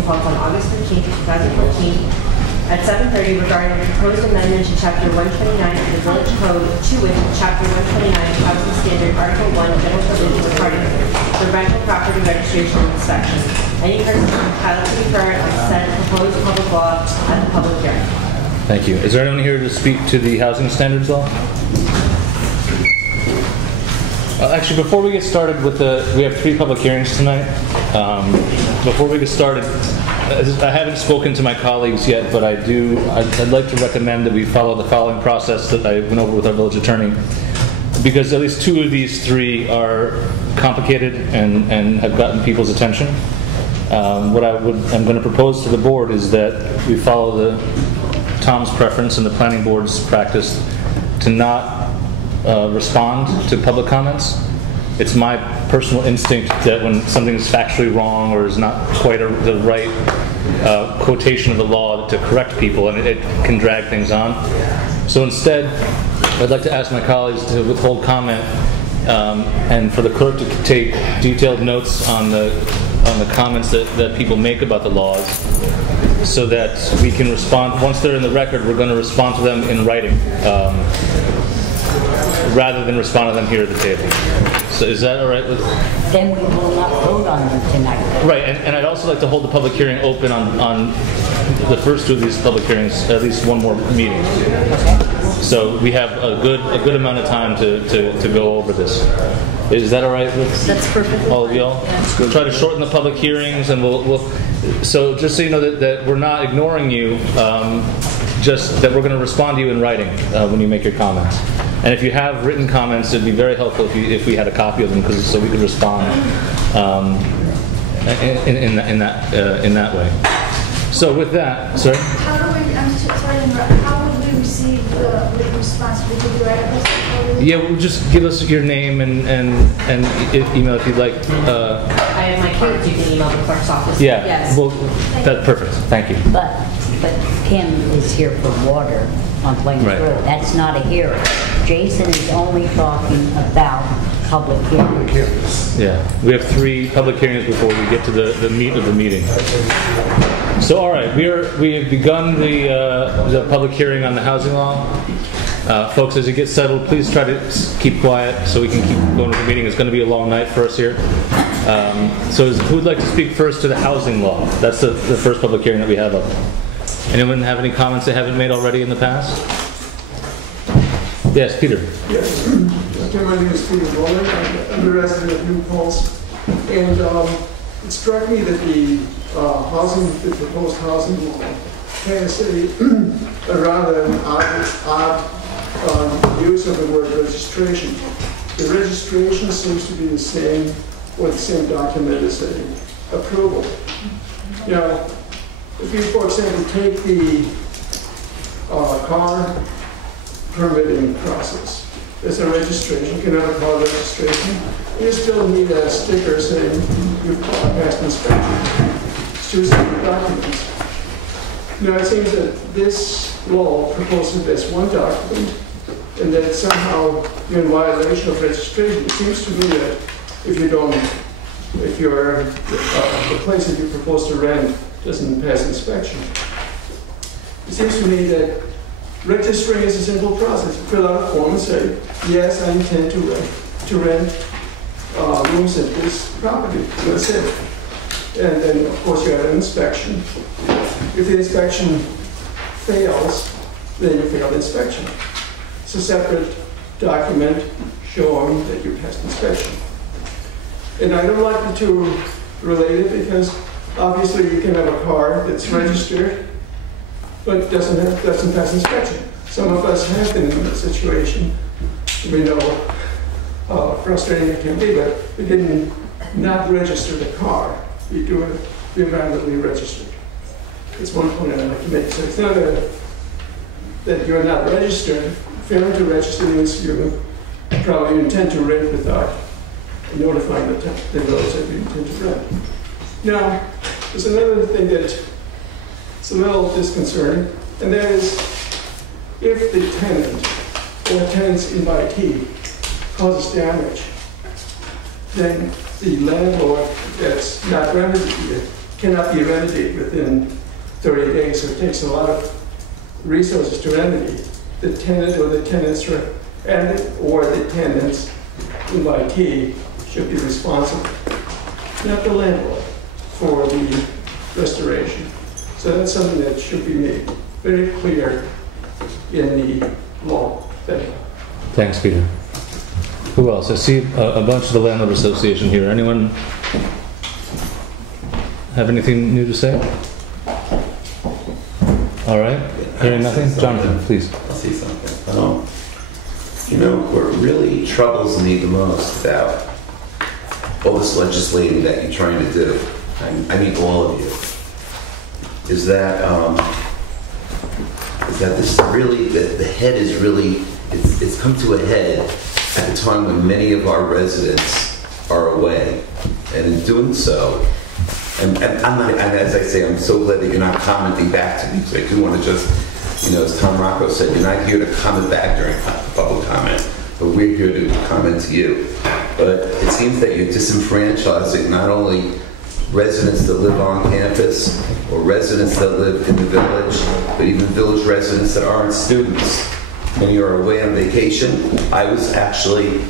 Commission held on August 15, 2014 at 7:30 regarding a proposed amendment to Chapter 129 of the Village Code, to which Chapter 129 Housing Standard Article 1 General Provisions regarding the rental property registration and inspection. Any person entitled to be heard on said proposed public law at the public hearing. Thank you. Is there anyone here to speak to the housing standards law? Actually, before we get started with we have 3 public hearings tonight. Before we get started, I haven't spoken to my colleagues yet, but I'd like to recommend that we follow the following process that I went over with our village attorney, because at least 2 of these 3 are complicated and have gotten people's attention. What I'm going to propose to the board is that we follow Tom's preference and the planning board's practice to not respond to public comments. It's my personal instinct that when something is factually wrong or is not quite the right quotation of the law to correct people, and it can drag things on. So instead, I'd like to ask my colleagues to withhold comment and for the clerk to take detailed notes on the comments that people make about the laws, so that we can respond. Once they're in the record, we're going to respond to them in writing, rather than respond to them here at the table. So is that all right with? Then we will not vote on them tonight. Right, and I'd also like to hold the public hearing open on the first 2 of these public hearings, at least one more meeting. Okay. So we have a good amount of time to go over this. Is that all right with That's perfect. all of y'all? We'll try to shorten the public hearings, and we'll so just so you know that we're not ignoring you, just that we're going to respond to you in writing when you make your comments. And if you have written comments, it'd be very helpful if we had a copy of them, so we could respond in that way. So with that, sorry. How do we? I'm sorry to interrupt. How would we receive the written response? Would you write us? Yeah, well, just give us your name and email if you'd like. I have my cards. You can email the clerk's office. Yeah. Yes. Well, that's perfect. Thank you. But Kim is here for water on Plains Right. Road. That's not a hearing. Jason is only talking about public hearings. Yeah, we have 3 public hearings before we get to the meat of the meeting. So, all right, we have begun the public hearing on the housing law. Folks, as you get settled, please try to keep quiet so we can keep going with the meeting. It's going to be a long night for us here. So, who would like to speak first to the housing law? That's the first public hearing that we have up. Anyone have any comments they haven't made already in the past? Yes, Peter. Yes, my name is Peter Bowler. I'm a resident of New Paltz, and it struck me that the proposed housing law has a rather odd use of the word registration. The registration seems to be the same, or the same document as a approval. Now, if you, for example, take the car permitting process, there's a registration. You can have a car registration. You still need a sticker saying you've passed inspection. It's 2 separate documents. Now, it seems that this law proposes this one document, and that somehow you're in violation of registration. It seems to me that if you're the place that you propose to rent doesn't pass inspection. It seems to me that registering is a simple process. You fill out a form and say, yes, I intend to rent rooms at this property. That's it. And then, of course, you have an inspection. If the inspection fails, then you fail the inspection. It's a separate document showing that you passed inspection. And I don't like the 2 related because obviously you can have a car that's registered but doesn't pass inspection. Some of us have been in that situation. We know how frustrating it can be, but we didn't not register the car. We do it, we randomly registered. That's one point I'd like to make. So it's not that you're not registered. Failing to register means you probably intend to rent without notifying the village that you intend to rent. Now, there's another thing that's a little disconcerting, and that is if the tenant or tenant's invitee causes damage, then the landlord that's not rented it cannot be remedied within 30 days, so it takes a lot of resources to remedy. The tenant or the tenants or the tenants invitee should be responsible, not the landlord, for the restoration. So that's something that should be made very clear in the law. Thank you. Thanks, Peter. Who else? I see a bunch of the landlord association here. Anyone have anything new to say? All right. Hearing nothing? Jonathan, please. I'll see something. You know, what really troubles me the most about all this legislating that you're trying to do, I mean all of you, is that this really, the head is really, it's come to a head at a time when many of our residents are away. And in doing so, and I'm not, and as I say, I'm so glad that you're not commenting back to me, because I do want to just, you know, as Tom Rocco said, you're not here to comment back during public comment, but we're here to comment to you. But it seems that you're disenfranchising not only residents that live on campus or residents that live in the village, but even village residents that aren't students. When you're away on vacation, I was actually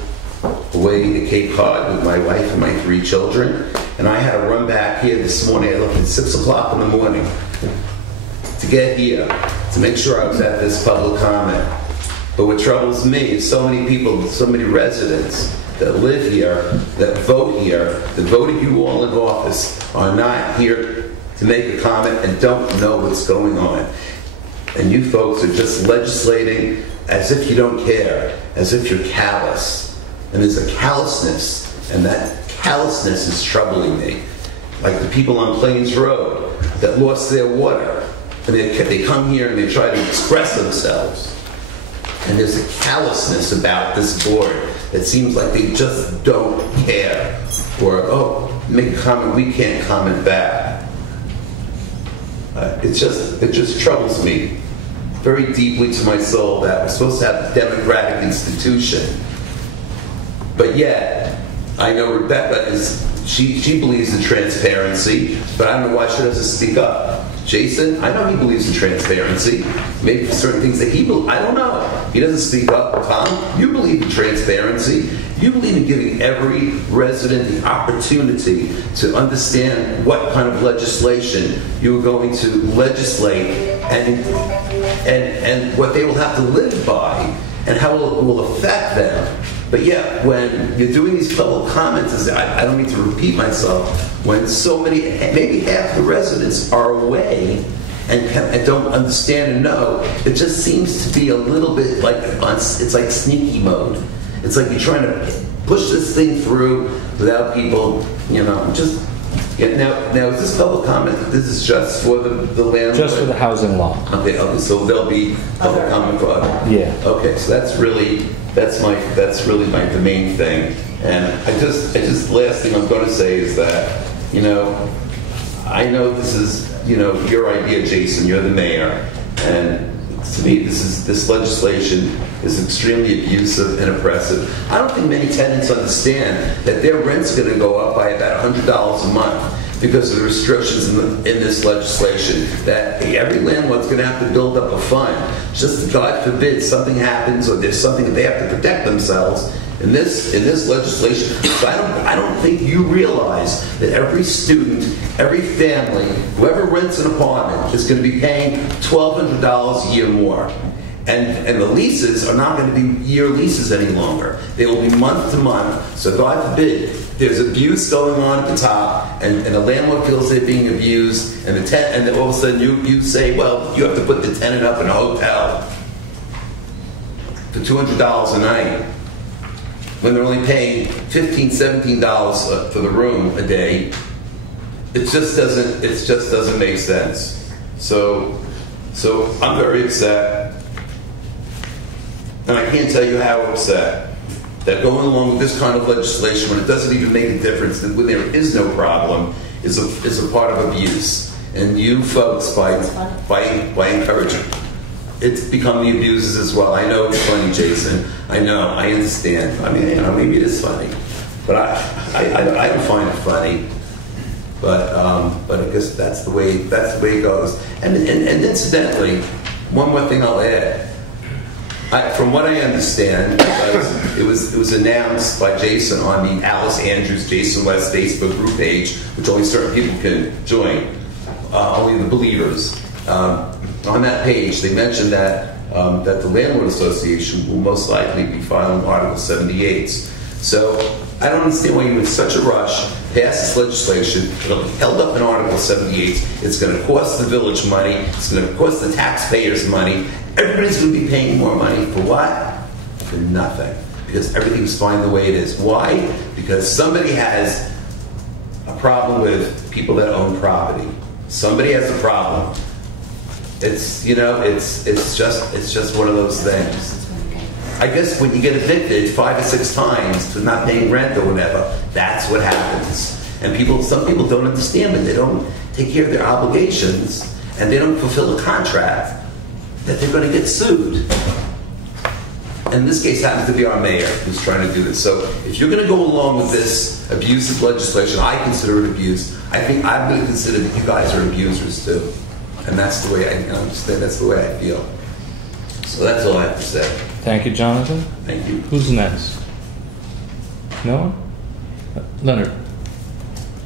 away at Cape Cod with my wife and my 3 children, and I had to run back here this morning. I left at 6 o'clock in the morning to get here, to make sure I was at this public comment. But what troubles me is so many people, so many residents that live here, that vote here, that voted you all in office, are not here to make a comment and don't know what's going on. And you folks are just legislating as if you don't care, as if you're callous. And there's a callousness, and that callousness is troubling me. Like the people on Plains Road that lost their water, and they come here and they try to express themselves. And there's a callousness about this board that seems like they just don't care. Or, oh, make a comment, we can't comment back. It just troubles me very deeply to my soul that we're supposed to have a democratic institution. But yet, I know Rebecca she believes in transparency, but I don't know why she doesn't speak up. Jason, I know he believes in transparency. Maybe for certain things that I don't know. He doesn't speak up. Tom, you believe in transparency. You believe in giving every resident the opportunity to understand what kind of legislation you are going to legislate and what they will have to live by and how it will affect them. But yet, when you're doing these public comments, I don't need to repeat myself, when so many, maybe half the residents are away and don't understand and know, it just seems to be a little bit like, it's like sneaky mode. It's like you're trying to push this thing through without people, you know, just... Yeah, now, is this public comment? This is just for the landlord? Just for the housing law. Okay, so there'll be public comment for other. Yeah. Okay, so that's really the main thing. And I just last thing I'm going to say is that, you know, I know this is, you know, your idea, Jason. You're the mayor, and to me, this legislation is extremely abusive and oppressive. I don't think many tenants understand that their rent's going to go up by about $100 a month because of the restrictions in this legislation. That every landlord's going to have to build up a fund. Just God forbid something happens or there's something that they have to protect themselves. In this legislation, so I don't think you realize that every student, every family, whoever rents an apartment is going to be paying $1,200 a year more. And the leases are not going to be year leases any longer. They will be month to month. So God forbid, there's abuse going on at the top, and the landlord feels they're being abused, and then all of a sudden you say, well, you have to put the tenant up in a hotel for $200 a night, when they're only paying $15, $17 for the room a day. It just doesn't make sense. So I'm very upset, and I can't tell you how upset that going along with this kind of legislation, when it doesn't even make a difference, that when there is no problem, is a part of abuse. And you folks, by encouraging, it's become the abuses as well. I know it's funny, Jason. I know. I understand. I mean, you know, maybe it is funny, but I don't find it funny. But I guess that's the way it goes. And incidentally, one more thing I'll add. From what I understand, because it was announced by Jason on the Alice Andrews Jason West Facebook group page, which only certain people can join, only the believers. On that page, they mentioned that the Landlord Association will most likely be filing Article 78s. So I don't understand why you're in such a rush to pass this legislation. It'll be held up in Article 78. It's going to cost the village money. It's going to cost the taxpayers money. Everybody's going to be paying more money for what? For nothing. Because everything's fine the way it is. Why? Because somebody has a problem with people that own property. Somebody has a problem. It's just one of those things. I guess when you get evicted 5 or 6 times for not paying rent or whatever, that's what happens. And some people don't understand it. They don't take care of their obligations, and they don't fulfill a contract, that they're going to get sued. And this case happens to be our mayor who's trying to do this. So if you're going to go along with this abusive legislation, I consider it abuse. I think I'm going to consider that you guys are abusers too. And that's the way I understand. That's the way I feel. So that's all I have to say. Thank you, Jonathan. Thank you. Who's next? No one? Leonard.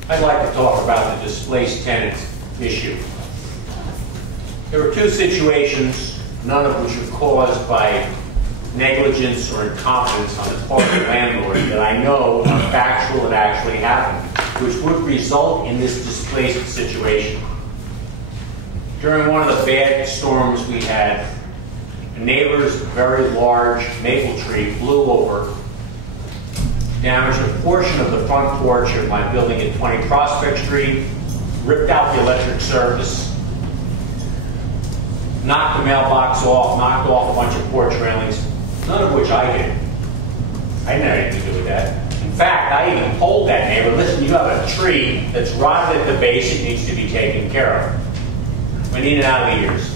I'd like to talk about the displaced tenant issue. There were 2 situations, none of which were caused by negligence or incompetence on the part of the landlord, that I know are factual and actually happened, which would result in this displaced situation. During one of the bad storms we had, a neighbor's very large maple tree blew over, damaged a portion of the front porch of my building at 20 Prospect Street, ripped out the electric service, knocked the mailbox off, knocked off a bunch of porch railings, none of which I did. I didn't have anything to do with that. In fact, I even told that neighbor, listen, you have a tree that's rotted at the base, it needs to be taken care of. We need it out of the ears.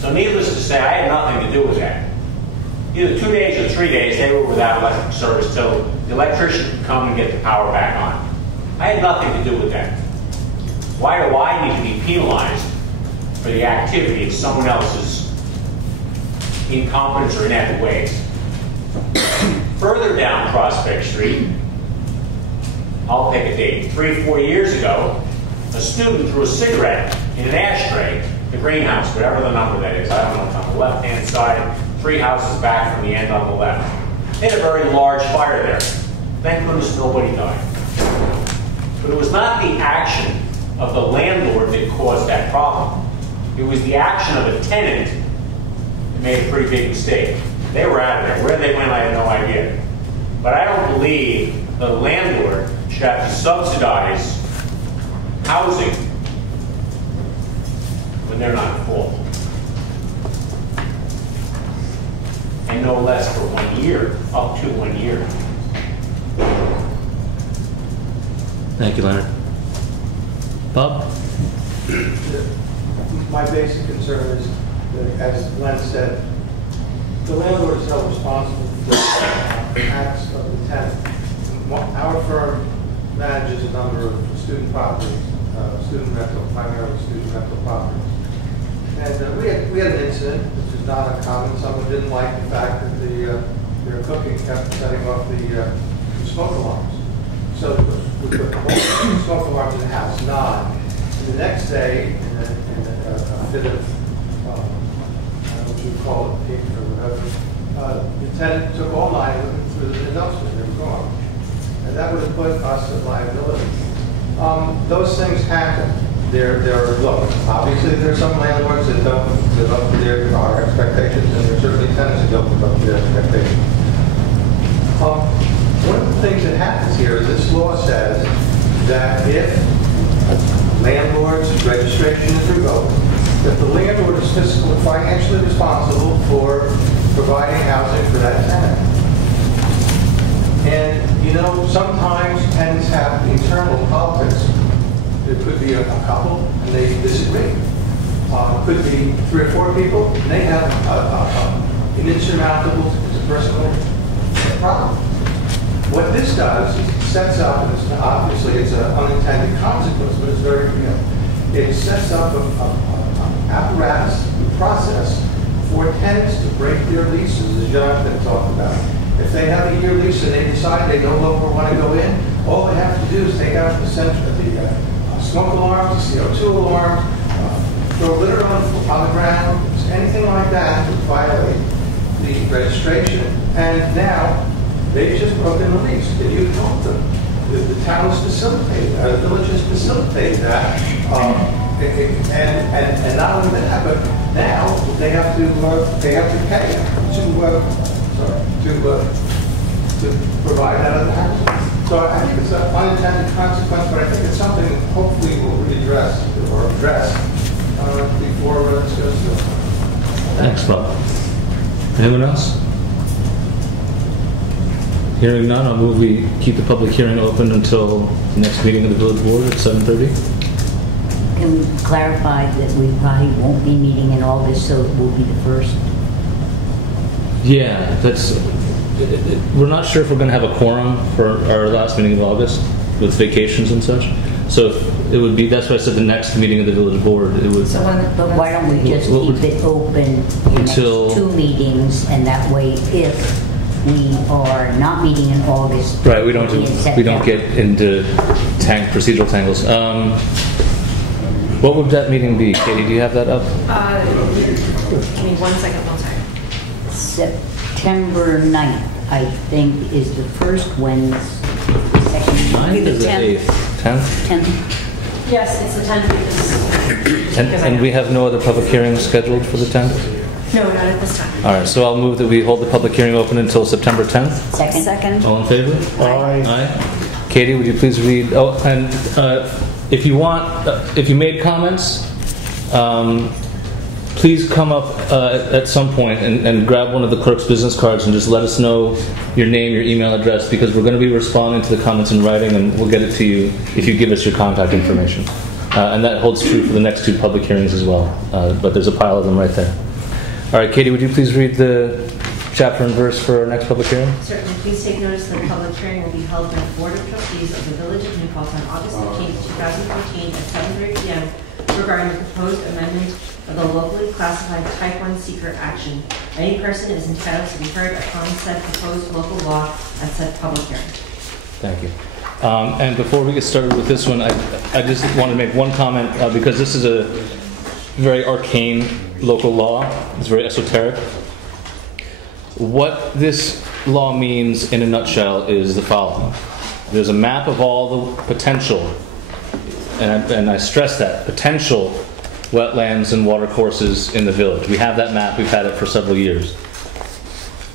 So needless to say, I had nothing to do with that. Either 2 days or 3 days, they were without electric service till the electrician could come and get the power back on. I had nothing to do with that. Why do I need to be penalized for the activity of someone else's incompetence or inept ways? Further down Prospect Street, I'll pick a date, 3 or 4 years ago, a student threw a cigarette in an ashtray, the greenhouse, whatever the number that is, I don't know, it's on the left-hand side, 3 houses back from the end on the left. They had a very large fire there. Thank goodness nobody died. But it was not the action of the landlord that caused that problem. It was the action of a tenant that made a pretty big mistake. They were out of there. Where they went, I have no idea. But I don't believe the landlord should have to subsidize housing when they're not at fault. And no less for 1 year, up to 1 year. Thank you, Leonard. Bob? My basic concern is that, as Len said, the landlord is held responsible for the acts of the tenant. Our firm manages a number of student properties, primarily student rental properties. And we had an incident, which is not uncommon. Someone didn't like the fact that their cooking kept setting off the smoke alarms. So we put all smoke alarms in the house, 9. And the next day, in a bit of, I don't know what you would call it, pink or whatever, the tenant took all 9 of them through the dumpster. They were gone. And that would have put us at liability. Those things happen. Look, obviously there's some landlords that don't live up to our expectations, and there's certainly tenants that don't live up to their expectations. One of the things that happens here is this law says that if landlord's registration is revoked, that the landlord is financially responsible for providing housing for that tenant. And, you know, sometimes tenants have internal politics. There could be a couple, and they disagree. Could be 3 or 4 people, and they have an insurmountable personal problem. What this does is it sets up, and obviously it's an unintended consequence, but it's very real. It sets up an apparatus, a process for tenants to break their leases, as Jonathan talked about. If they have a year lease and they decide they no longer want to go in, all they have to do is take out the smoke alarms, the CO2 alarms, throw litter on the ground, anything like that would violate the registration. And now they've just broken the lease. If you told them, the town has facilitated that, the village has facilitated that, and not only that, but now they have to pay to provide that other house. So I think it's an unintended consequence, but I think it's something that hopefully will be addressed before this goes through. Thanks, Bob. Anyone else? Hearing none, I'll move we keep the public hearing open until the next meeting of the village board at 7:30. Can we clarify that we probably won't be meeting in August, so it will be the first? Yeah, we're not sure if we're going to have a quorum for our last meeting of August with vacations and such. So it would be, that's why I said the next meeting of the village board, it would. But why don't we just keep it open until next 2 meetings, and that way if we are not meeting in August. Right, we don't get into procedural tangles. What would that meeting be? Katie, do you have that up? Give me 1 second, one second. September 9th, I think, is the first Wednesday. 9th is the 8th. 10th? 10th. Yes, it's the 10th because And we have no other public hearings scheduled for the 10th? No, not at this time. All right, so I'll move that we hold the public hearing open until September 10th. Second. All in favor? Aye. Aye. Katie, would you please read? Oh, and if you want, if you made comments, please come up at some point and grab one of the clerk's business cards and just let us know your name, your email address, because we're going to be responding to the comments in writing, and we'll get it to you if you give us your contact information. And that holds true for the next 2 public hearings as well. But there's a pile of them right there. All right, Katie, would you please read the chapter and verse for our next public hearing? Certainly. Please take notice that the public hearing will be held by the Board of Trustees of the Village of New Paltz on August 15th, 2014 at 7:30 p.m. regarding the proposed amendment of the locally classified Type 1 secret action. Any person is entitled to be heard upon said proposed local law at said public hearing. Thank you. And before we get started with this one, I just want to make one comment because this is a very arcane local law. It's very esoteric. What this law means in a nutshell is the following. There's a map of all the potential, and I stress that, potential wetlands and watercourses in the village. We have that map. We've had it for several years.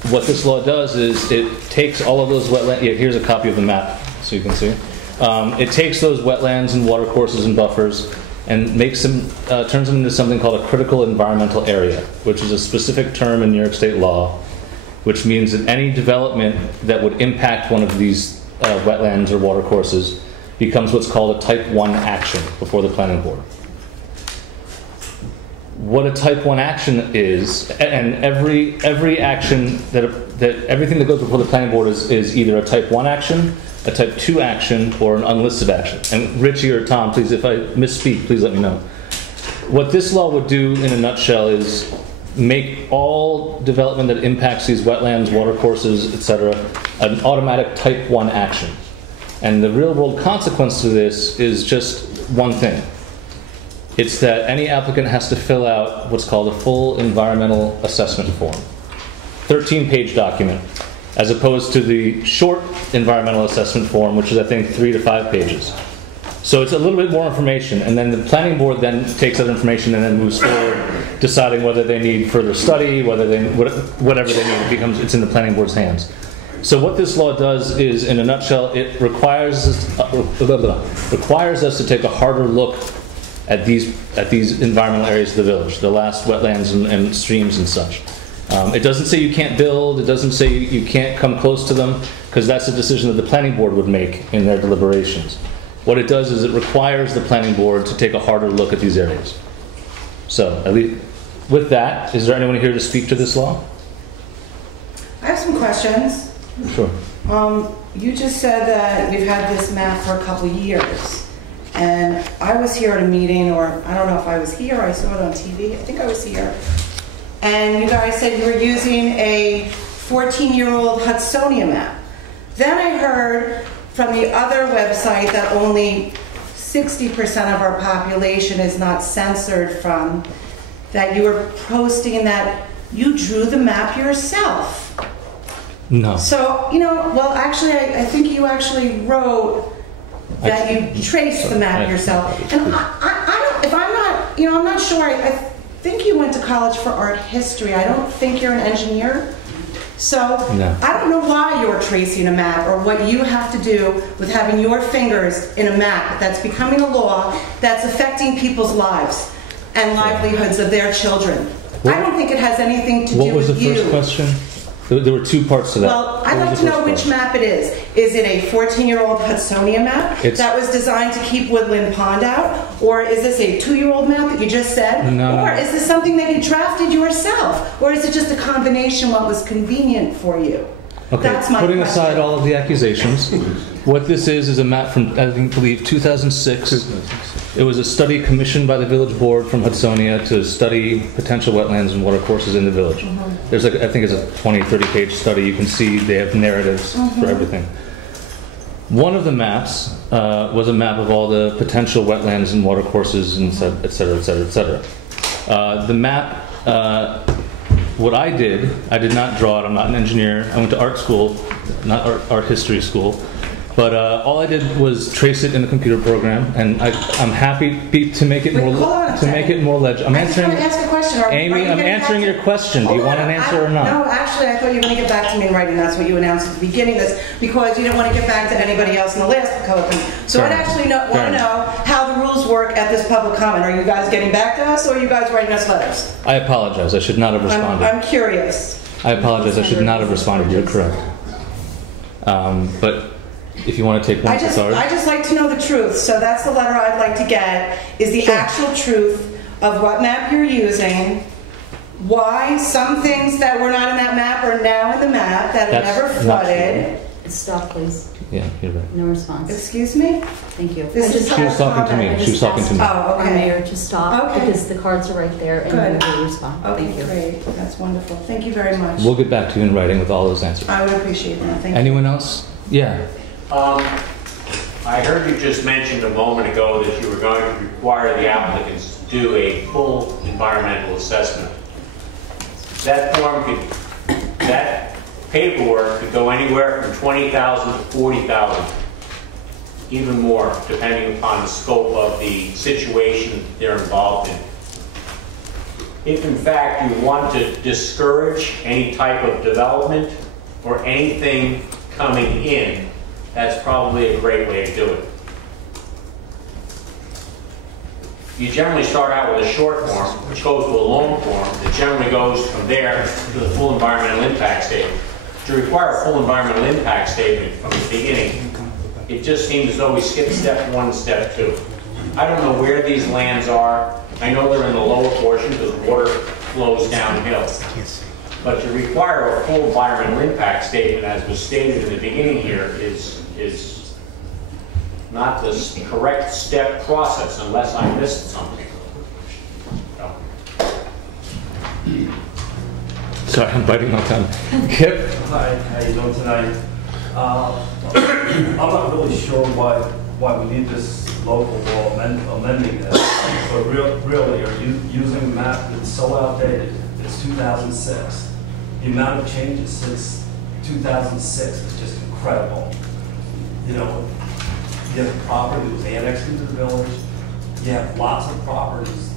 What this law does is it takes all of those wetlands. Yeah, here's a copy of the map so you can see. It takes those wetlands and watercourses and buffers and makes them, turns them into something called a critical environmental area, which is a specific term in New York State law, which means that any development that would impact one of these wetlands or watercourses becomes what's called a Type 1 action before the planning board. What a Type 1 action is, and every action that everything that goes before the planning board is either a Type 1 action, a Type 2 action, or an unlisted action. And Richie or Tom, please, if I misspeak, please let me know. What this law would do in a nutshell is make all development that impacts these wetlands, watercourses, etc., an automatic Type 1 action. And the real-world consequence to this is just one thing. It's that any applicant has to fill out what's called a full environmental assessment form. 13-page document, as opposed to the short environmental assessment form, which is, I think, 3 to 5 pages. So it's a little bit more information, and then the planning board then takes that information and then moves forward, deciding whether they need further study, whether they whatever they need. It's in the planning board's hands. So what this law does is, in a nutshell, it requires us to take a harder look at these environmental areas of the village, the last wetlands and streams and such. It doesn't say you can't build. It doesn't say you can't come close to them, because that's a decision that the planning board would make in their deliberations. What it does is it requires the planning board to take a harder look at these areas. So, at least with that, is there anyone here to speak to this law? I have some questions. Sure. You just said that we've had this map for a couple years. And I was here at a meeting, or I don't know if I was here, I saw it on TV, I think I was here. And you guys said you were using a 14-year-old Hudsonia map. Then I heard from the other website that only 60% of our population is not censored from, that you were posting that you drew the map yourself. No. So, you know, well, actually, I think you actually wrote that you traced the map yourself. And I don't, if I'm not, you know, I'm not sure. I think you went to college for art history. I don't think you're an engineer. So, no. I don't know why you're tracing a map or what you have to do with having your fingers in a map that's becoming a law that's affecting people's lives and livelihoods of their children. I don't think it has anything to do with you. What was the first question? There were two parts to that. Well, I'd like to know which map it is. Is it a 14-year-old Hudsonia map that was designed to keep Woodland Pond out? Or is this a 2-year-old map that you just said? No. Or is this something that you drafted yourself? Or is it just a combination what was convenient for you? Okay, That's my putting question. aside all of the accusations, what this is a map from, I believe, 2006. It was a study commissioned by the village board from Hudsonia to study potential wetlands and watercourses in the village. There's like, I think it's a 20, 30-page study. You can see they have narratives for everything. One of the maps was a map of all the potential wetlands and watercourses, and et cetera, et cetera, et cetera. The map, what I did not draw it. I'm not an engineer. I went to art school, not art history school. But all I did was trace it in a computer program, and I'm happy to make it more legible. I'm answering. I just want to ask a question. Amy, I'm answering your question. Do you want an answer or not? No, actually, I thought you were going to get back to me in writing. That's what you announced at the beginning. That's because you didn't want to get back to anybody else in the last public comment. So I'd actually want to know how the rules work at this public comment. Are you guys getting back to us, or are you guys writing us letters? I apologize. I should not have responded. I'm curious. I apologize. I should not have responded. You're correct. But if you want to take one for sorry. I just like to know the truth. So that's the letter I'd like to get, is the actual truth of what map you're using, why some things that were not in that map are now in the map that are never flooded. Stop, please. Yeah, you're right. No response. Excuse me? Thank you. She was talking to me. She was talking to me. Oh, okay. Mayor, to stop because the cards are right there and Good. you will respond. Okay, Thank you. great. That's wonderful. Thank you very much. We'll get back to you in writing with all those answers. I would appreciate that. Thank you. Anyone else? Yeah. I heard you just mentioned a moment ago that you were going to require the applicants to do a full environmental assessment. That paperwork could go anywhere from 20,000 to 40,000, even more, depending upon the scope of the situation they're involved in. If in fact you want to discourage any type of development or anything coming in, that's probably a great way to do it. You generally start out with a short form, which goes to a long form, that generally goes from there to the full environmental impact statement. To require a full environmental impact statement from the beginning, it just seems as though we skip step 1 and step 2. I don't know where these lands are. I know they're in the lower portion because water flows downhill. But to require a full environmental impact statement, as was stated in the beginning here, is not the correct step process unless I missed something. Sorry, I'm biting my tongue. Kip? Hi, how you doing tonight? I'm not really sure why we need this local law amending this, but really, are you using a map that's so outdated? It's 2006. The amount of changes since 2006 is just incredible. You know, you have a property that was annexed into the village. You have lots of properties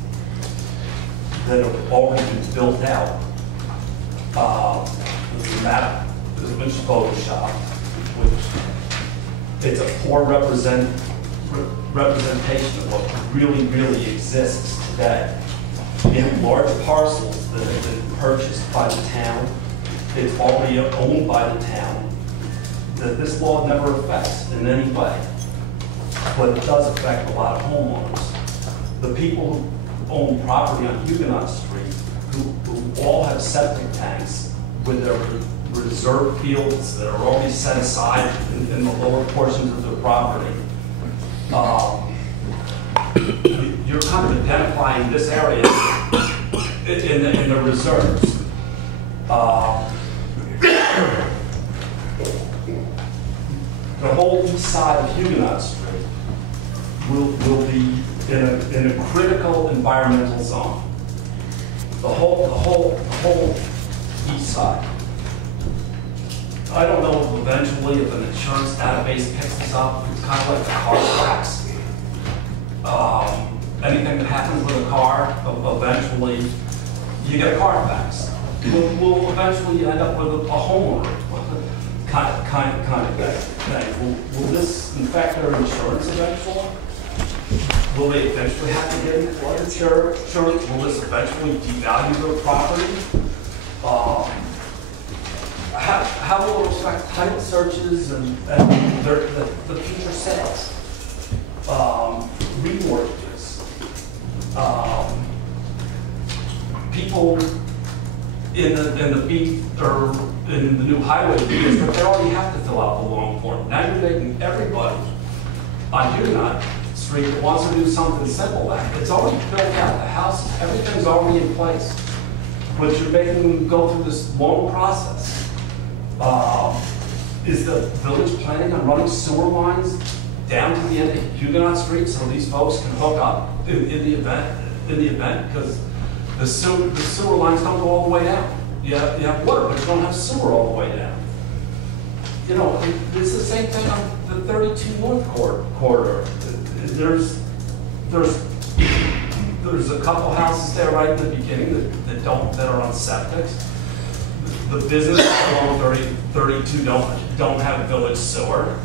that have already been built out. The map is which Photoshop, which it's a poor representation of what really exists today. You have large parcels that have been purchased by the town. It's already owned by the town. That this law never affects in any way, but it does affect a lot of homeowners. The people who own property on Huguenot Street, who all have septic tanks with reserve fields that are already set aside in the lower portions of the property. You're kind of identifying this area in the reserves. The whole east side of Huguenot Street will be in a critical environmental zone. The whole east side. I don't know if eventually if an insurance database picks this up, it's kind of like the car tax. Anything that happens with a car, eventually you get a car tax. We'll eventually end up with a homeowner kind of thing. Will this affect their insurance eventually? Will they eventually have to get flood insurance? Will this eventually devalue their property? How will it affect title searches and the future sales? Remortgages. People in the B or in the new highway district, they already have to fill out the long form. Now you're making everybody on Huguenot Street that wants to do something simple. It's already built out. The house, everything's already in place. But you're making them go through this long process. Is the village planning on running sewer lines down to the end of Huguenot Street so these folks can hook up in the event? Because the sewer lines don't go all the way down. You have water, but you don't have sewer all the way down. You know, it's the same thing on the 32 North corridor. There's a couple houses there right in the beginning that are on septics. The business along 32 don't have village sewer.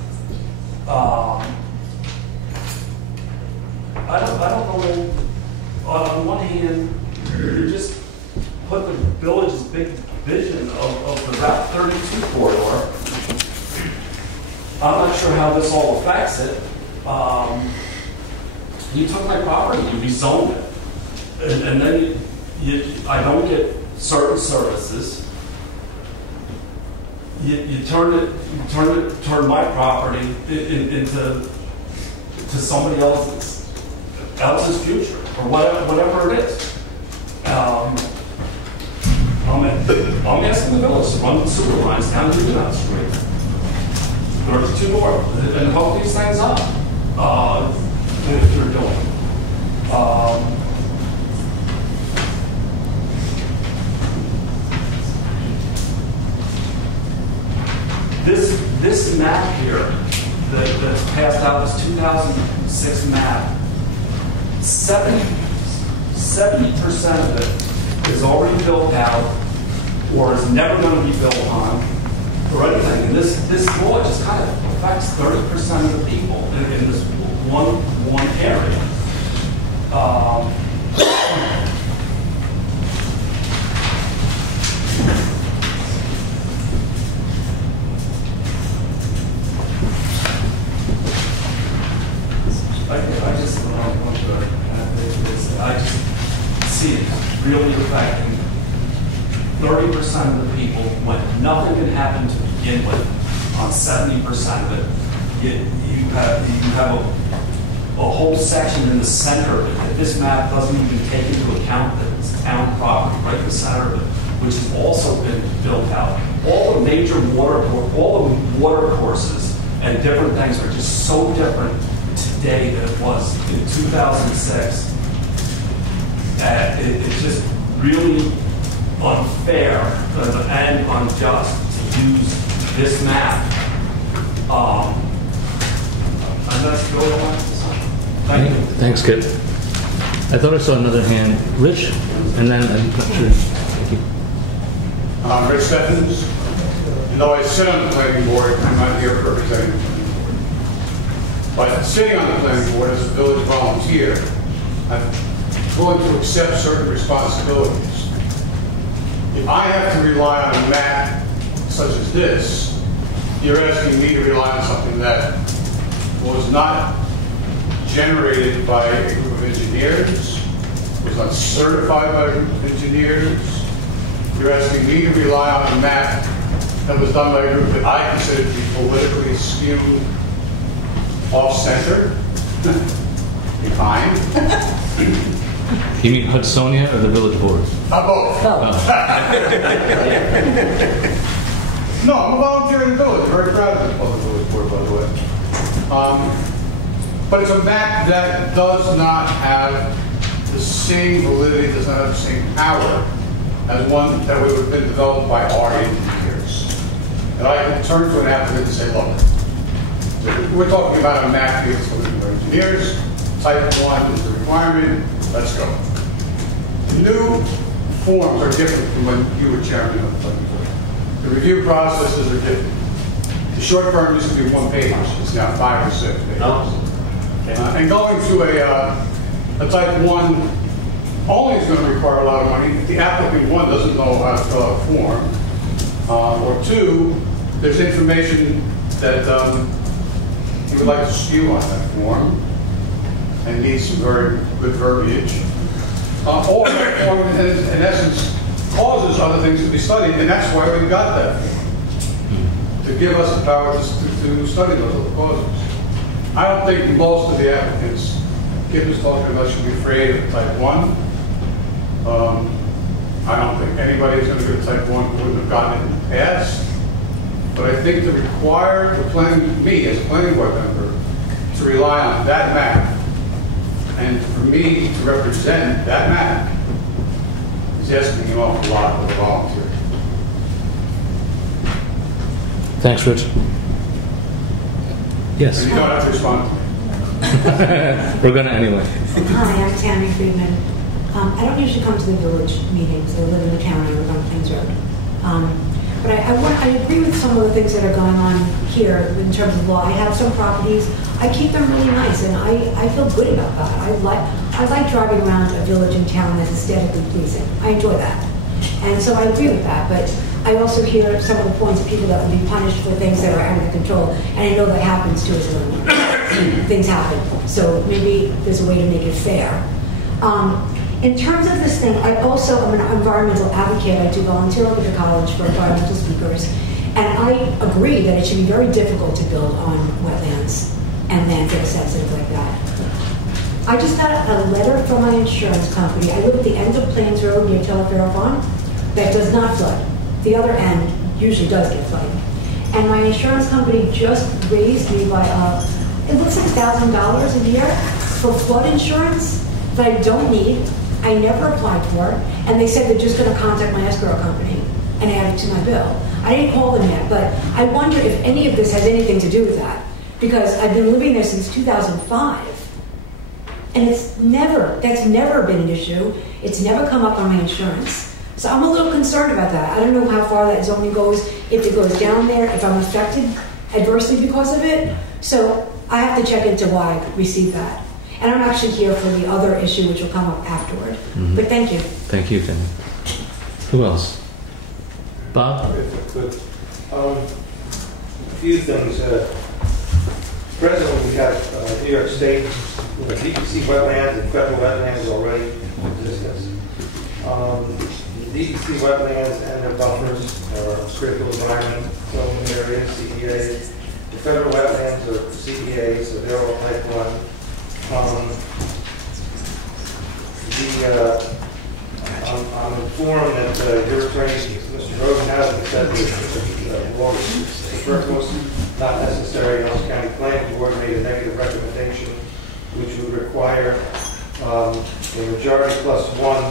I don't know. On one hand, you just put the village's big vision of the Route 32 corridor. I'm not sure how this all affects it. You took my property, you rezoned it, and then I don't get certain services. You turn my property into somebody else's future or whatever it is. I'm asking the village to run sewer lines down Huguenot Street, 32 North, and hook these things up. If you're doing. This map here that's passed out, this 2006 map, 70% of it is already built out or is never going to be built on or anything. And this law just kind of affects 30% of the people in this one area. I just see it really affecting 30% of the people when nothing can happen to begin with. On 70% of it, you have a whole section in the center of it that this map doesn't even take into account that it's town property right in the center of it, which has also been built out. All the major all the water courses and different things are just so different today than it was in 2006. It's just really unfair and unjust to use this map. And that's the only one. Thank you. Thanks, Kip. I thought I saw another hand. Rich? And then, I'm not sure. Thank you. Rich Stephens. Though I sit on the planning board, I'm not here representing the planning board. But sitting on the planning board as a village volunteer, I'm willing to accept certain responsibilities. If I have to rely on a map such as this, you're asking me to rely on something that was not generated by a group of engineers, was not certified by a group of engineers. You're asking me to rely on a map that was done by a group that I consider to be politically skewed, off-center, behind. You mean Hudsonia or the village board? Both. No, I'm a volunteer in the village. Very proud of the village board, by the way. But it's a map that does not have the same validity, does not have the same power as one that would have been developed by our engineers. And I can turn to an applicant and say, look, we're talking about a map here for engineers. Type 1 is the requirement. Let's go. The new forms are different from when you were chairman of the planning board. The review processes are different. The short form used to be 1 page. It's now 5 or 6 pages. And going to a type 1 only is going to require a lot of money if the applicant, 1, doesn't know how to fill out a form, or 2, there's information that you would like to skew on that form and needs some very good verbiage. Or that form, in essence, causes other things to be studied, and that's why we got that form, to give us the power to study those other causes. I don't think most of the applicants Kip was talking about should be afraid of type 1. I don't think anybody's going to go to type 1 who wouldn't have gotten it in the past. But I think to require me as a planning board member to rely on that map, and for me to represent that map, is asking an awful lot of a volunteer. Thanks, Rich. Yes. And you don't have to respond to me. We're going to anyway. Hi, I'm Tammy Friedman. I don't usually come to the village meetings. I live in the county. I live on Plains Road. But I agree with some of the things that are going on here in terms of law. I have some properties. I keep them really nice, and I feel good about that. I like driving around a village and town that's aesthetically pleasing. I enjoy that. And so I agree with that. But I also hear some of the points of people that will be punished for things that are out of control. And I know that happens to us when things happen. So maybe there's a way to make it fair. In terms of this thing, I'm an environmental advocate. I do volunteer over the college for environmental speakers. And I agree that it should be very difficult to build on wetlands and landfill sites and things like that. I just got a letter from my insurance company. I live at the end of Plains Road near Telefair Farm that does not flood. The other end usually does get flooded. And my insurance company just raised me by, it looks like $1,000 a year for flood insurance that I don't need. I never applied for it, and they said they're just going to contact my escrow company and add it to my bill. I didn't call them yet, but I wonder if any of this has anything to do with that, because I've been living there since 2005, and that's never been an issue. It's never come up on my insurance. So I'm a little concerned about that. I don't know how far that zoning goes, if it goes down there, if I'm affected adversely because of it. So I have to check into why I received that. And I'm actually here for the other issue, which will come up afterward. Mm-hmm. But thank you. Thank you, Tim. Who else? Bob? If I could. A few things. Presently, we have New York State DEC wetlands and federal wetlands already in existence. DEC wetlands and their buffers are critical environment zone areas, CEAs. The federal wetlands are CEAs, so they're all type 1. I'm informed that your attorney, Mr. Rosenhausen, said that the first was not necessary. Ellis County Planning Board made a negative recommendation, which would require a majority plus 1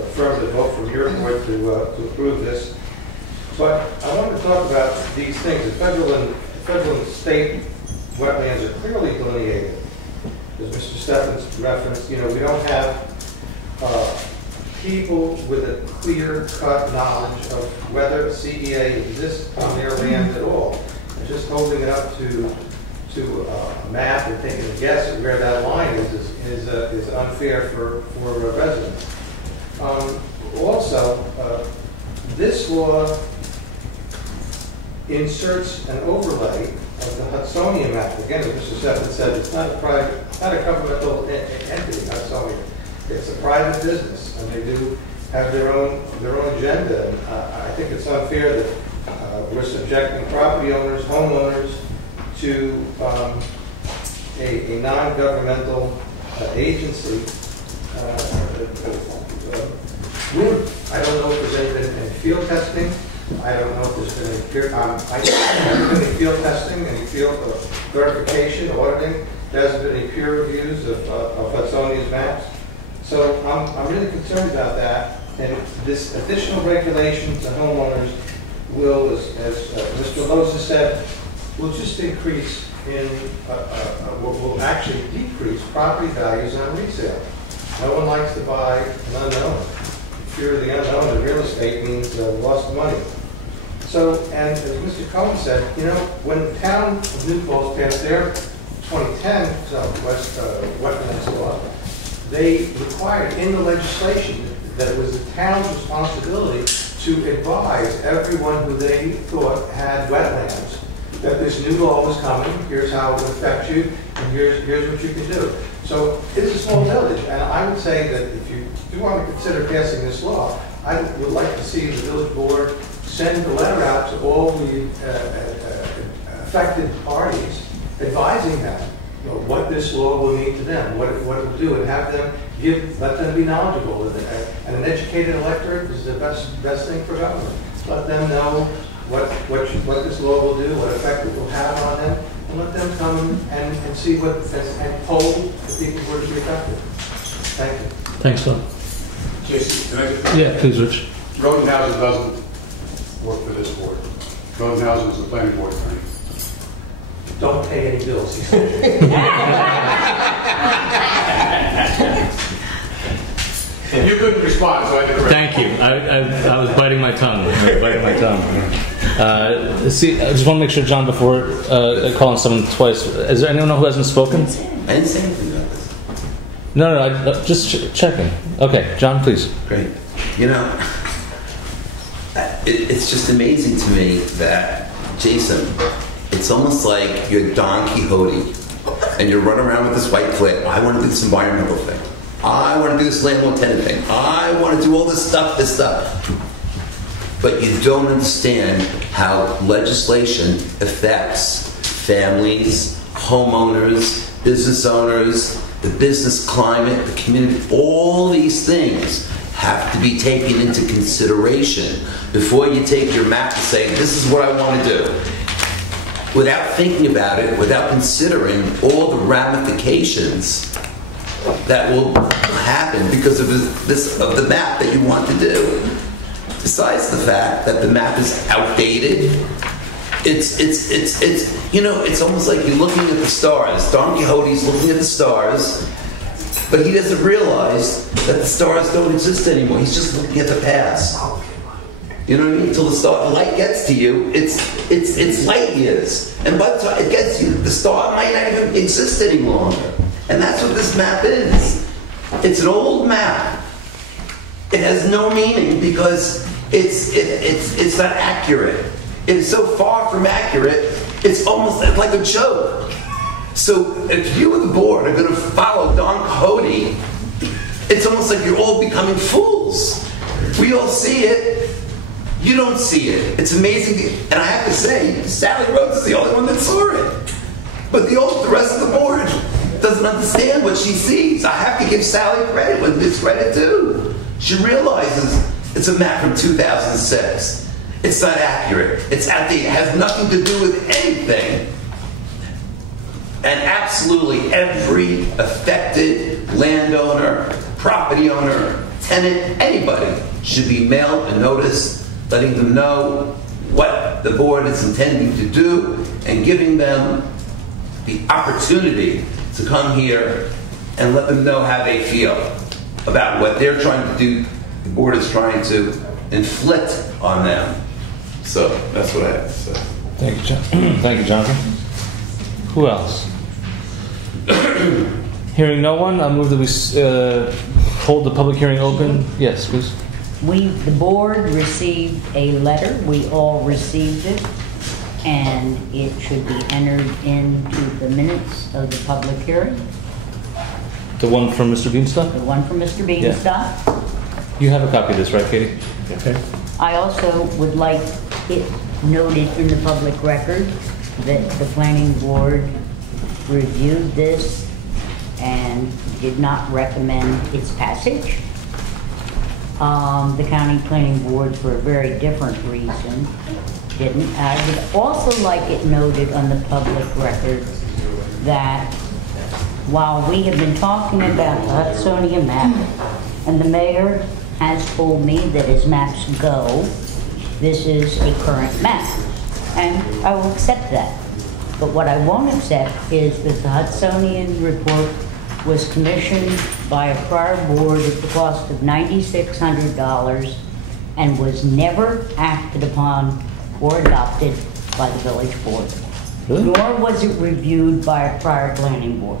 affirmative vote from your board to approve this. But I want to talk about these things. The federal and state wetlands are clearly delineated. As Mr. Steffens referenced, we don't have people with a clear-cut knowledge of whether CEA exists on their land at all. And just holding it up to a map and taking a guess at where that line is unfair for residents. Also, this law inserts an overlay of the Hudsonia map. Again, as Mr. Steffens said, it's not a governmental entity, Hudsonia. It's a private business, and they do have their own agenda. And I think it's unfair that we're subjecting property owners, homeowners, to a non-governmental agency. I don't know if there's any field testing. I don't know if there's been any field testing, any field verification, auditing. There hasn't been any peer reviews of what's on these maps. So I'm really concerned about that. And this additional regulation to homeowners will, as Mr. Lowe's has said, will just increase will actually decrease property values on resale. No one likes to buy an unknown. Fear of the unknown in real estate means lost money. So, and as Mr. Cohen said, you know, when the town of New Paltz passed their 2010 Southwest wetlands law, they required in the legislation that it was the town's responsibility to advise everyone who they thought had wetlands that this new law was coming, here's how it would affect you, and here's what you can do. So it's a small village, and I would say that if you do want to consider passing this law, I would like to see the village board send a letter out to all the affected parties advising them what this law will mean to them, what it will do, and have them let them be knowledgeable. And an educated electorate is the best thing for government. Let them know what this law will do, what effect it will have on them, and let them come and see what, and poll the people who are to be affected. Thank you. Thanks, Tom. Jason, can I just... Yeah, please, Rich. Rodenhausen doesn't work for this board. Rodenhausen is the planning board attorney. Don't pay any bills. You couldn't respond, so I had to correct. Thank you. I was biting my tongue. See, I just want to make sure, John, before calling someone twice, is there anyone who hasn't spoken? I didn't say anything about this. No, just checking. Okay, John, please. Great. You know, it's just amazing to me that, Jason, it's almost like you're Don Quixote and you're running around with this white flag. I want to do this environmental thing. I want to do this landlord tenant thing. I want to do all this stuff. But you don't understand how legislation affects families, homeowners, business owners, the business climate, the community. All these things have to be taken into consideration before you take your map and say, this is what I want to do. Without thinking about it, without considering all the ramifications that will happen because of the map that you want to do. Besides the fact that the map is outdated, it's almost like you're looking at the stars. Don Quixote's looking at the stars, but he doesn't realize that the stars don't exist anymore. He's just looking at the past. You know what I mean? Until the light gets to you, it's light years. And by the time it gets you, the star might not even exist any longer. And that's what this map is. It's an old map. It has no meaning because it's not accurate. It is so far from accurate, it's almost like a joke. So if you and the board are going to follow Don Quixote, it's almost like you're all becoming fools. We all see it. You don't see it. It's amazing. And I have to say, Sally Rhodes is the only one that saw it. But the rest of the board doesn't understand what she sees. I have to give Sally credit with this credit too. She realizes it's a map from 2006. It's not accurate. It's outdated. It has nothing to do with anything. And absolutely every affected landowner, property owner, tenant, anybody should be mailed a notice letting them know what the board is intending to do and giving them the opportunity to come here and let them know how they feel about what they're trying to do. The board is trying to inflict on them. So that's what I have to say. Thank you, John. Thank you, Jonathan. Who else? Hearing no one, I move that we hold the public hearing open. Yes, please. The board received a letter. We all received it, and it should be entered into the minutes of the public hearing. The one from Mr. Beanstalk? The one from Mr. Beanstalk. Yeah. You have a copy of this, right, Katie? Okay. I also would like it noted in the public record that the planning board reviewed this and did not recommend its passage. The county planning board, for a very different reason, didn't. I would also like it noted on the public record that while we have been talking about the Hudsonia map, and the mayor has told me that as maps go, this is a current map, and I will accept that. But what I won't accept is that the Hudsonian report was commissioned by a prior board at the cost of $9,600 and was never acted upon or adopted by the village board. Really? Nor was it reviewed by a prior planning board.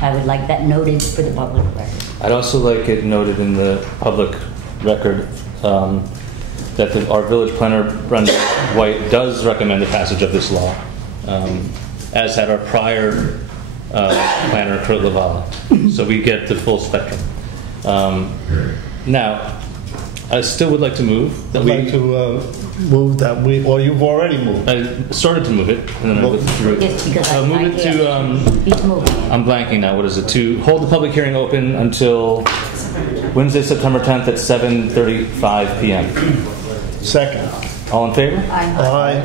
I would like that noted for the public record. I'd also like it noted in the public record that our village planner, Brenda White, does recommend the passage of this law, as had our prior planner, Kurt Lavala. So we get the full spectrum. Now, I still would like to move that I'd like to move that we, or you've already moved. I started to move it, and then I withdrew it. Yes, because I move it to, he's moving. I'm blanking now, what is it? To hold the public hearing open until Wednesday, September 10th at 7:35 p.m. Second. All in favor? Aye.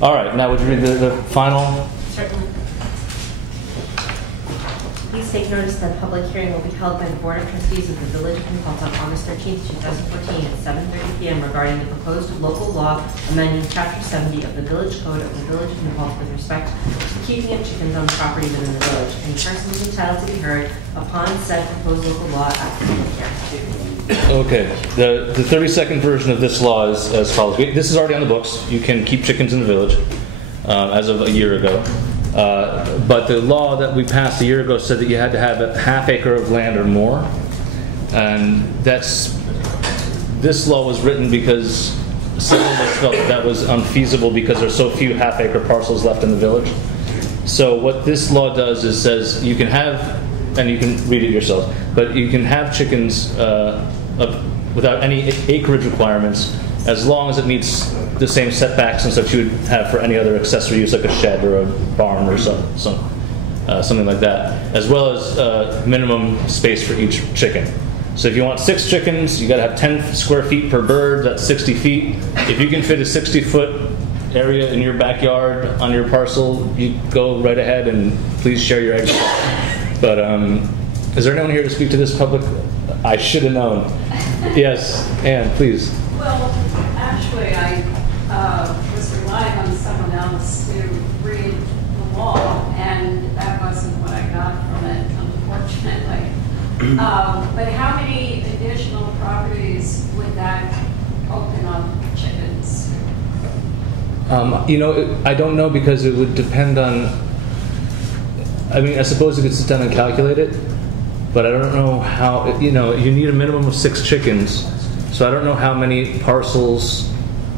All right, now would you read the final? Certainly. Please take notice that a public hearing will be held by the Board of Trustees of the Village of New Paltz on August 13th, 2014 at 7:30 p.m. regarding the proposed local law amending Chapter 70 of the Village Code of the Village of New Paltz with respect to the keeping of chickens on the property within the village, and persons entitled to be heard upon said proposed local law at the public hearing. Okay, the 32nd version of this law is as follows. This is already on the books. You can keep chickens in the village as of a year ago. But the law that we passed a year ago said that you had to have a half acre of land or more. And this law was written because some of us felt that was unfeasible because there's so few half acre parcels left in the village. So what this law does is says you can have, and you can read it yourself, but you can have chickens without any acreage requirements as long as it meets the same setbacks and such you would have for any other accessory use like a shed or a barn or something like that, as well as minimum space for each chicken. So if you want 6 chickens, you got to have 10 square feet per bird. That's 60 feet. If you can fit a 60-foot area in your backyard on your parcel, you go right ahead and please share your eggs. But is there anyone here to speak to this public? I should have known. Yes, Anne, please. Well, actually, I was relying on someone else to read the law, and that wasn't what I got from it, unfortunately. But how many additional properties would that open up chickens? I don't know because it would depend on. I mean, I suppose you could sit down and calculate it, but I don't know how. You need a minimum of 6 chickens. So I don't know how many parcels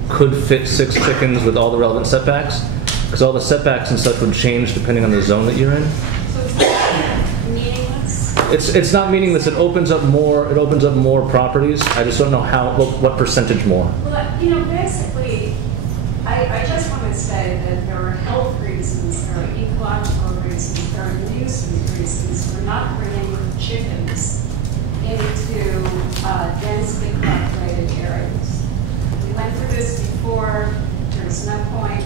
could fit 6 chickens with all the relevant setbacks, because all the setbacks and such would change depending on the zone that you're in. So it's not meaningless? It's not meaningless. It opens up more. It opens up more properties. I just don't know what percentage more. Well, basically, I just want to say that there are health reasons, there are ecological reasons, there are nuisance reasons for not bringing chickens into densely populated areas. We went through this before. There's no point,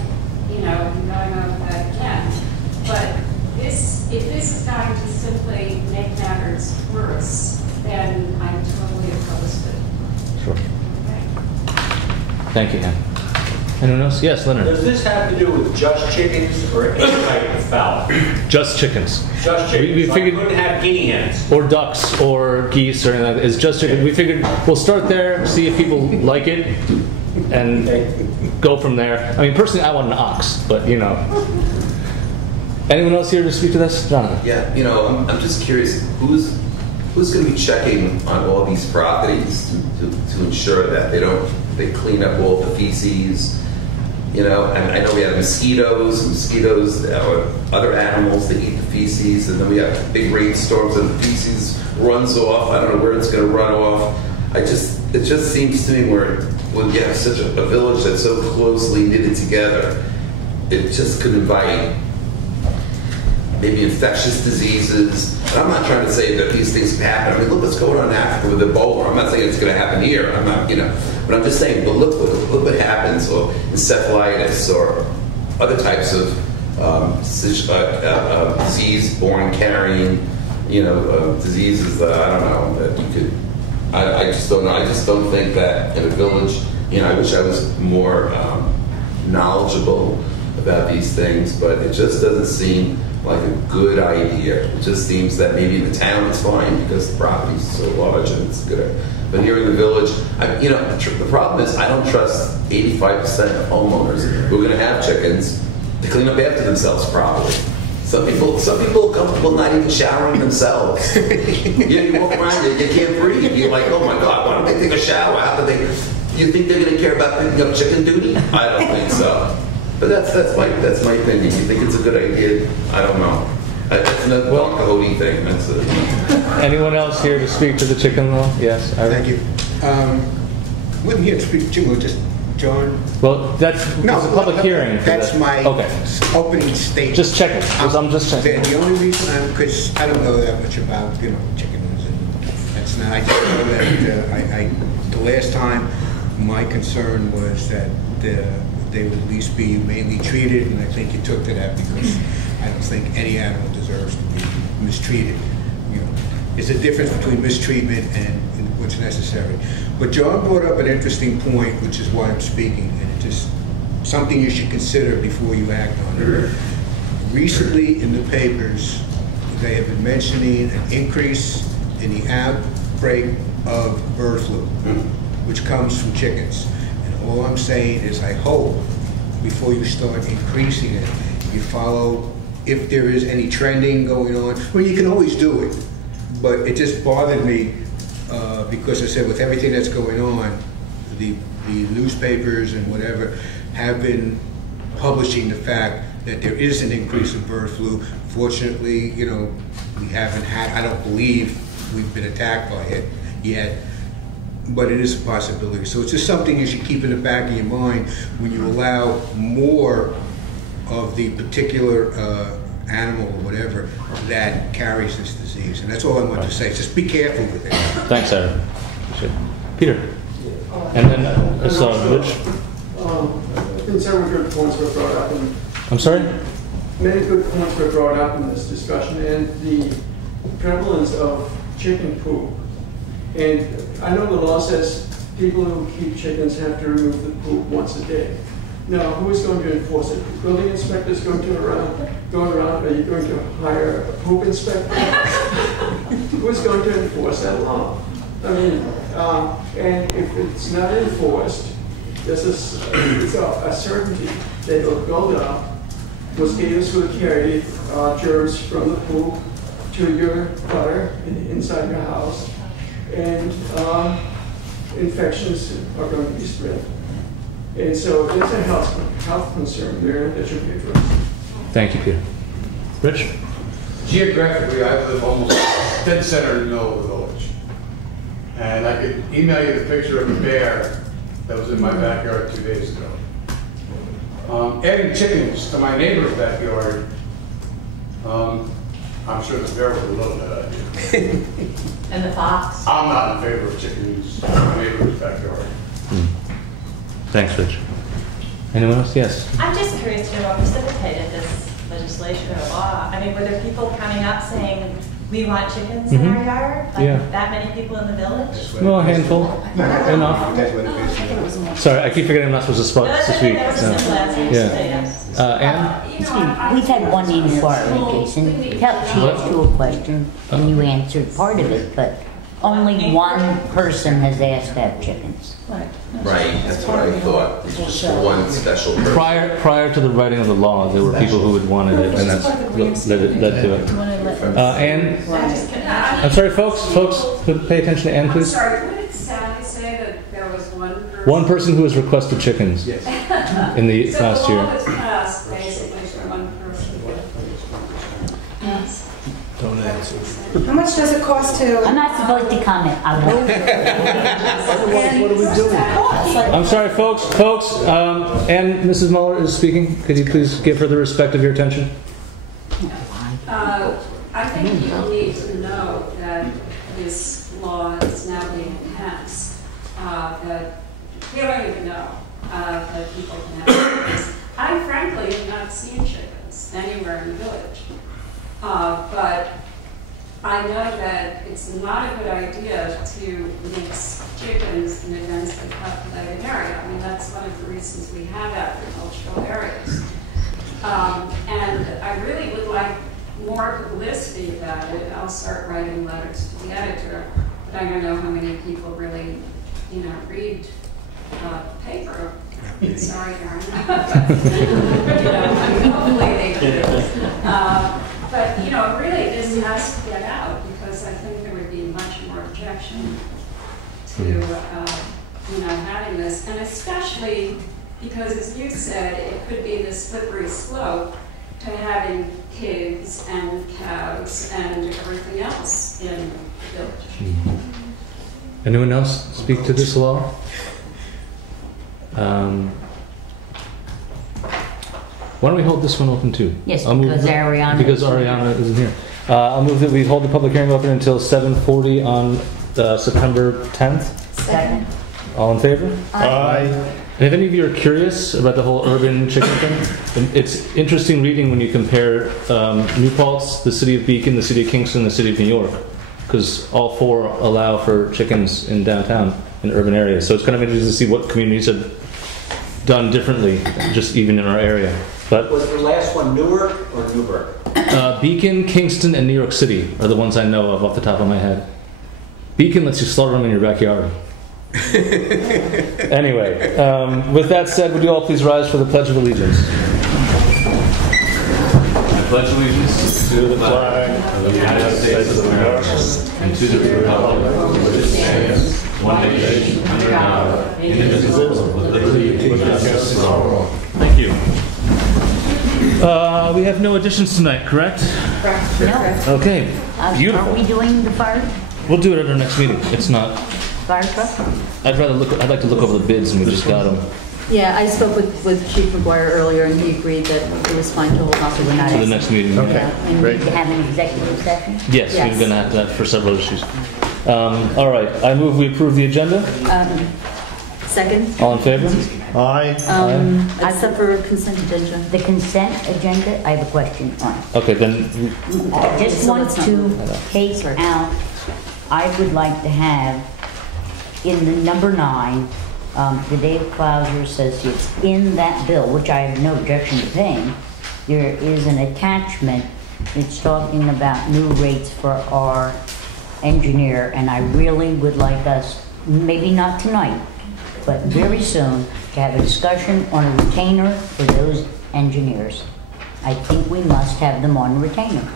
in going over that again. But if this is going to simply make matters worse, then I'm totally opposed to it. Sure. Okay. Thank you, Anne. Anyone else? Yes, Leonard. Does this have to do with just chickens or any type of fowl? Just chickens. Just chickens. We figured I couldn't have guinea hens. or ducks or geese or anything like that. It's just chicken. We figured we'll start there, see if people like it, and go from there. I mean, personally, I want an ox, but Anyone else here to speak to this? Jonathan? Yeah, I'm just curious, who's going to be checking on all these properties to ensure that they clean up all the feces? I know we have mosquitoes or other animals that eat the feces, and then we have big rainstorms and the feces runs off. I don't know where it's going to run off. it just seems to me where when you have such a village that's so closely knitted together, it just could invite maybe infectious diseases. And I'm not trying to say that these things can happen. I mean, look what's going on in Africa with Ebola. I'm not saying it's going to happen here. I'm not, but I'm just saying, but look what happens, or encephalitis, or other types of disease-borne carrying, diseases that I don't know that you could. I just don't know. I just don't think that in a village. I wish I was more knowledgeable about these things, but it just doesn't seem like a good idea. It just seems that maybe in the town it's fine because the property's so large and it's good. But here in the village, the problem is I don't trust 85% of homeowners who are going to have chickens to clean up after themselves properly. Some people are comfortable not even showering themselves. You walk around, you can't breathe. You're like, oh my God, why don't they take a shower? How do they? You think they're going to care about picking up chicken duty? I don't think so. But that's my opinion. You think it's a good idea? I don't know. It's a Don Quixote thing. That's it. Anyone else here to speak to the chicken law? Yes. Thank you. Wasn't here to speak to chicken law, just John. Well, it's a public hearing. That's my opening statement. Just checking. I'm just checking. The only reason because I don't know that much about chickens, and that's not. I just know that the last time my concern was that they would at least be humanely treated, and I think you took to that because I don't think any animal deserves to be mistreated. There's a difference between mistreatment and what's necessary. But John brought up an interesting point, which is why I'm speaking, and it's just something you should consider before you act on it. Recently in the papers, they have been mentioning an increase in the outbreak of bird flu, which comes from chickens. All I'm saying is I hope before you start increasing it, you follow if there is any trending going on. Well, you can always do it, but it just bothered me because I said with everything that's going on, the newspapers and whatever have been publishing the fact that there is an increase in bird flu. Fortunately, we haven't had, I don't believe we've been attacked by it yet. But it is a possibility. So it's just something you should keep in the back of your mind when you allow more of the particular animal or whatever that carries this disease. And that's all I want to say. Just be careful with it. Thanks, Aaron. Peter. And then Rich. I think several good points were brought up. I'm sorry? Many good points were brought up in this discussion, and the prevalence of chicken poop. And I know the law says people who keep chickens have to remove the poop once a day. Now, who is going to enforce it? The building inspector is going to go around. Are you going to hire a poop inspector? Who is going to enforce that law? I mean, and if it's not enforced, it's a certainty that it will build up. Mosquitoes will carry germs from the poop to your gutter inside your house. And infections are going to be spread. And so there's a health concern there that should be addressed. Thank you, Peter. Rich? Geographically, I live almost dead center in the middle of the village. And I could email you the picture of a bear that was in my backyard 2 days ago. Adding chickens to my neighbor's backyard, I'm sure the bear would love that idea. And the fox? I'm not in favor of chickens in my neighbor's backyard. Thanks, Rich. Anyone else? Yes. I'm just curious to know what precipitated this legislation or law. I mean, were there people coming up saying, we want chickens in our yard? Like that many people in the village? Well, a handful. Enough. Sorry, I keep forgetting I'm not supposed to speak. Anne? We've had one inquiry, Jason. She asked you a question, and you answered part of it, but only one person has asked to have chickens. Right, that's what I thought. It's just one special person. Prior to the writing of the law, there were people who had wanted it, and that's led to it. Anne? I'm sorry, folks, could pay attention to Anne, please. I'm sorry, what did Sally say that there was one person? One person who has requested chickens in the last year. So the law was passed basically for one person. Don't answer. How much does it cost to? I'm not supposed to comment. I will. Otherwise, what are we doing? I'm sorry, folks. And Mrs. Mueller is speaking. Could you please give her the respect of your attention? I think people need to know that this law is now being passed. That we don't even know that people can have chickens. I frankly have not seen chickens anywhere in the village. But I know that it's not a good idea to mix chickens in a densely populated area. I mean, that's one of the reasons we have agricultural areas. And I really would like more publicity about it. I'll start writing letters to the editor, but I don't know how many people really, read the paper. Sorry, Aaron. Hopefully they do. But, really this has to get out because I think there would be much more objection to, having this. And especially because, as you said, it could be this slippery slope to having pigs and cows and everything else in the village. Anyone else speak to this law? Why don't we hold this one open too? Yes, because Ariana isn't here. I'll move that we hold the public hearing open until 7:40 on September 10th. Second. All in favor? Aye. And if any of you are curious about the whole urban chicken thing, it's interesting reading when you compare New Paltz, the city of Beacon, the city of Kingston, the city of New York, because all four allow for chickens in downtown, in urban areas. So it's kind of interesting to see what communities have done differently, just even in our area. But was the last one Newark or Newburgh? Beacon, Kingston, and New York City are the ones I know of off the top of my head. Beacon lets you slaughter them in your backyard. Anyway, with that said, would you all please rise for the Pledge of Allegiance? I pledge allegiance To the flag of the United States of America and to the republic for which it stands, one nation, under God, indivisible, with liberty and justice for all. Thank you. We have no additions tonight, correct? Correct. No. Okay. Beautiful. Are we doing the fire We'll do it at our next meeting. It's not. truck? I'd like to look over the bids, and we just got them. Yeah, I spoke with Chief McGuire earlier, and he agreed that it was fine to hold off to To the next meeting. Okay, And great. we need to have an executive session? Yes, Yes. we're going to have that for several issues. All right. I move we approve the agenda. Second, All in favor? Aye. except for consent agenda. The consent agenda, I have a question on. Okay, then. I just So want let's not to move that. take out, I would like to have, in the number 9, the Dave Clouser says it's in that bill, which I have no objection to paying. There is an attachment, it's talking about new rates for our engineer, and I really would like us, maybe not tonight, but very soon, to have a discussion on a retainer for those engineers. I think we must have them on retainer.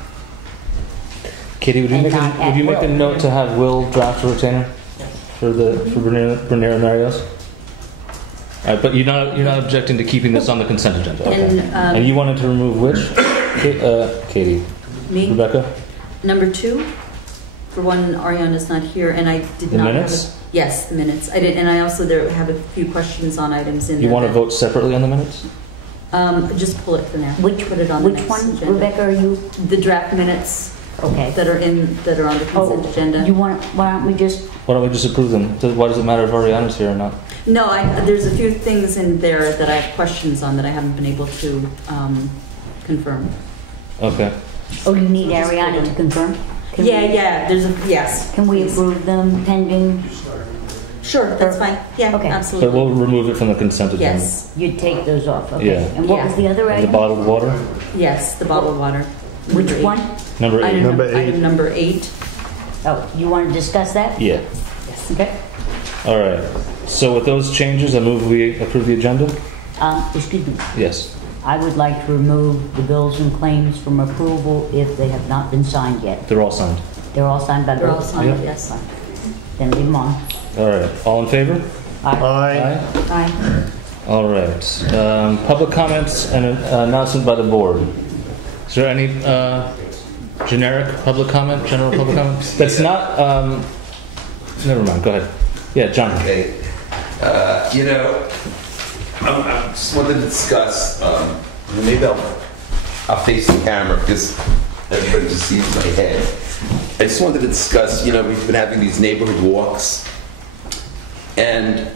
Katie, would you And make not at a will. note to have Will draft a retainer for Bernier and Marios? All right, but you're not objecting to keeping this on the consent agenda, okay? And you wanted to remove which? Katie. Me? Rebecca. Number 2, for one, Ariana's not here, and I did The not minutes? have yes, the minutes. I did, and I also have a few questions on items in there. You want to vote separately on the minutes? Just pull it for now. Put it on Which the next one, agenda. Rebecca, are you? The draft minutes. Okay. That are on the consent agenda. Why don't we just? Why don't we just approve them? Why does it matter if Ariana's here or not? No, there's a few things in there that I have questions on that I haven't been able to confirm. Okay. Oh, you need Ariana to confirm? Yes. Can we approve them pending? Sure, that's fine. Yeah, Okay. absolutely. But we'll remove it from the consent agenda. Yes. You'd take those off, okay. Yeah. And what was the other And item? the bottled water? Yes, the bottled water. Which one? Number 8. Item number 8. Oh, you want to discuss that? Yeah. Yes. Okay. All right. So with those changes, I move we approve the agenda? Excuse me. Yes. I would like to remove the bills and claims from approval if they have not been signed yet. They're all signed. They're all signed by the... They're all signed, Yep. yes. Then leave them on. All right. All in favor? Aye. Aye. All right. Public comments and an announcement by the board. Is there any generic public comment, general public comment. That's not. Never mind. Go ahead. Yeah, John. Okay. You know, I just wanted to discuss. Maybe I'll face the camera because everybody just sees my head. I just wanted to discuss. You know, we've been having these neighborhood walks, and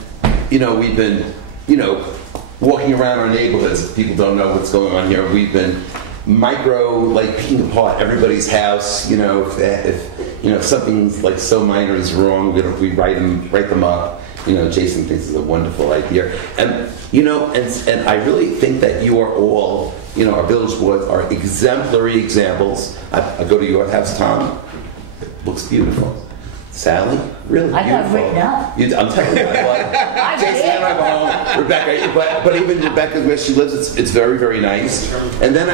you know, we've been, you know, walking around our neighborhoods. People don't know what's going on here. We've been picking apart everybody's house. You know, if you know something like so minor is wrong, we write them up. You know, Jason thinks it's a wonderful idea, and you know, and I really think that you are all, you know, our village boards are exemplary examples. I go to your house, Tom. It looks beautiful. Sally, really I beautiful. got written up. I'm telling you, Jason and I go home. Rebecca, but even Rebecca, where she lives, it's very, very nice. And then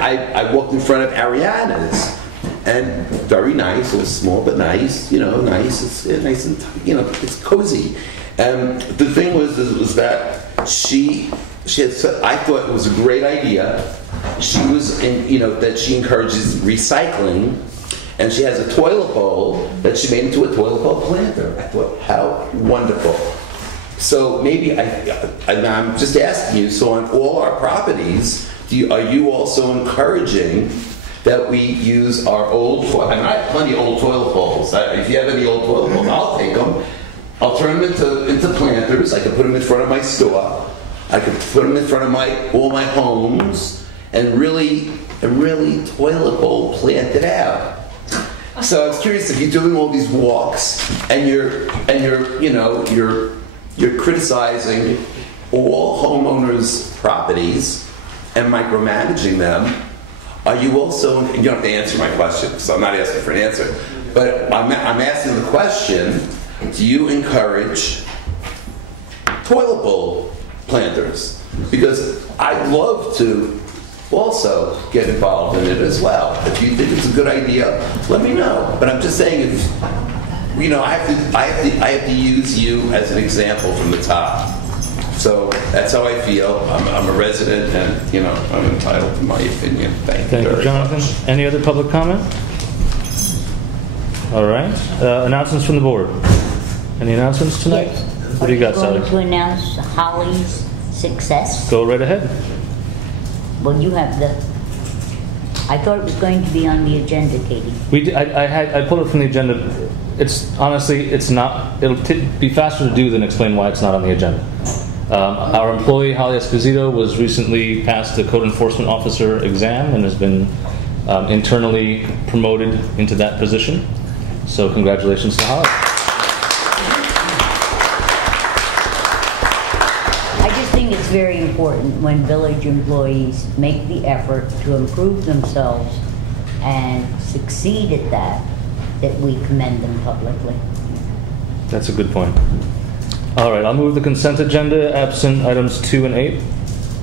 I walked in front of Ariana's, and very nice. It was small but nice. You know, nice. It's nice and you know, it's cozy. And the thing was that she had said, I thought it was a great idea. She was you know, that she encourages recycling. And she has a toilet bowl that she made into a toilet bowl planter. I thought, how wonderful. So maybe I'm just asking you, so on all our properties, are you also encouraging that we use our old toilet? I mean, I have plenty of old toilet bowls. If you have any old toilet bowls, I'll take them. I'll turn them into planters. I can put them in front of my store. I can put them in front of all my homes and really toilet bowl plant it out. So I was curious if you're doing all these walks and you're criticizing all homeowners' properties and micromanaging them. Are you also? You don't have to answer my question because I'm not asking for an answer. But I'm asking the question: do you encourage toilet bowl planters? Because I'd love to also get involved in it as well. If you think it's a good idea, let me know. But I'm just saying, if you know, I have to use you as an example from the top. So that's how I feel. I'm a resident, and you know, I'm entitled to my opinion. Thank you, Jonathan. much. Any other public comment? All right. Announcements from the board. Any announcements tonight? Yes. What do you got, Sally? Going to announce Holly's success. Go right ahead. Well, you have the. I thought it was going to be on the agenda, Katie. I pulled it from the agenda. It's honestly, it's not. It'll be faster to do than explain why it's not on the agenda. Our employee Holly Esposito was recently passed the code enforcement officer exam and has been internally promoted into that position. So congratulations to Holly. It's very important when village employees make the effort to improve themselves and succeed at that we commend them publicly. That's a good point. All right, I'll move the consent agenda, absent items 2 and 8.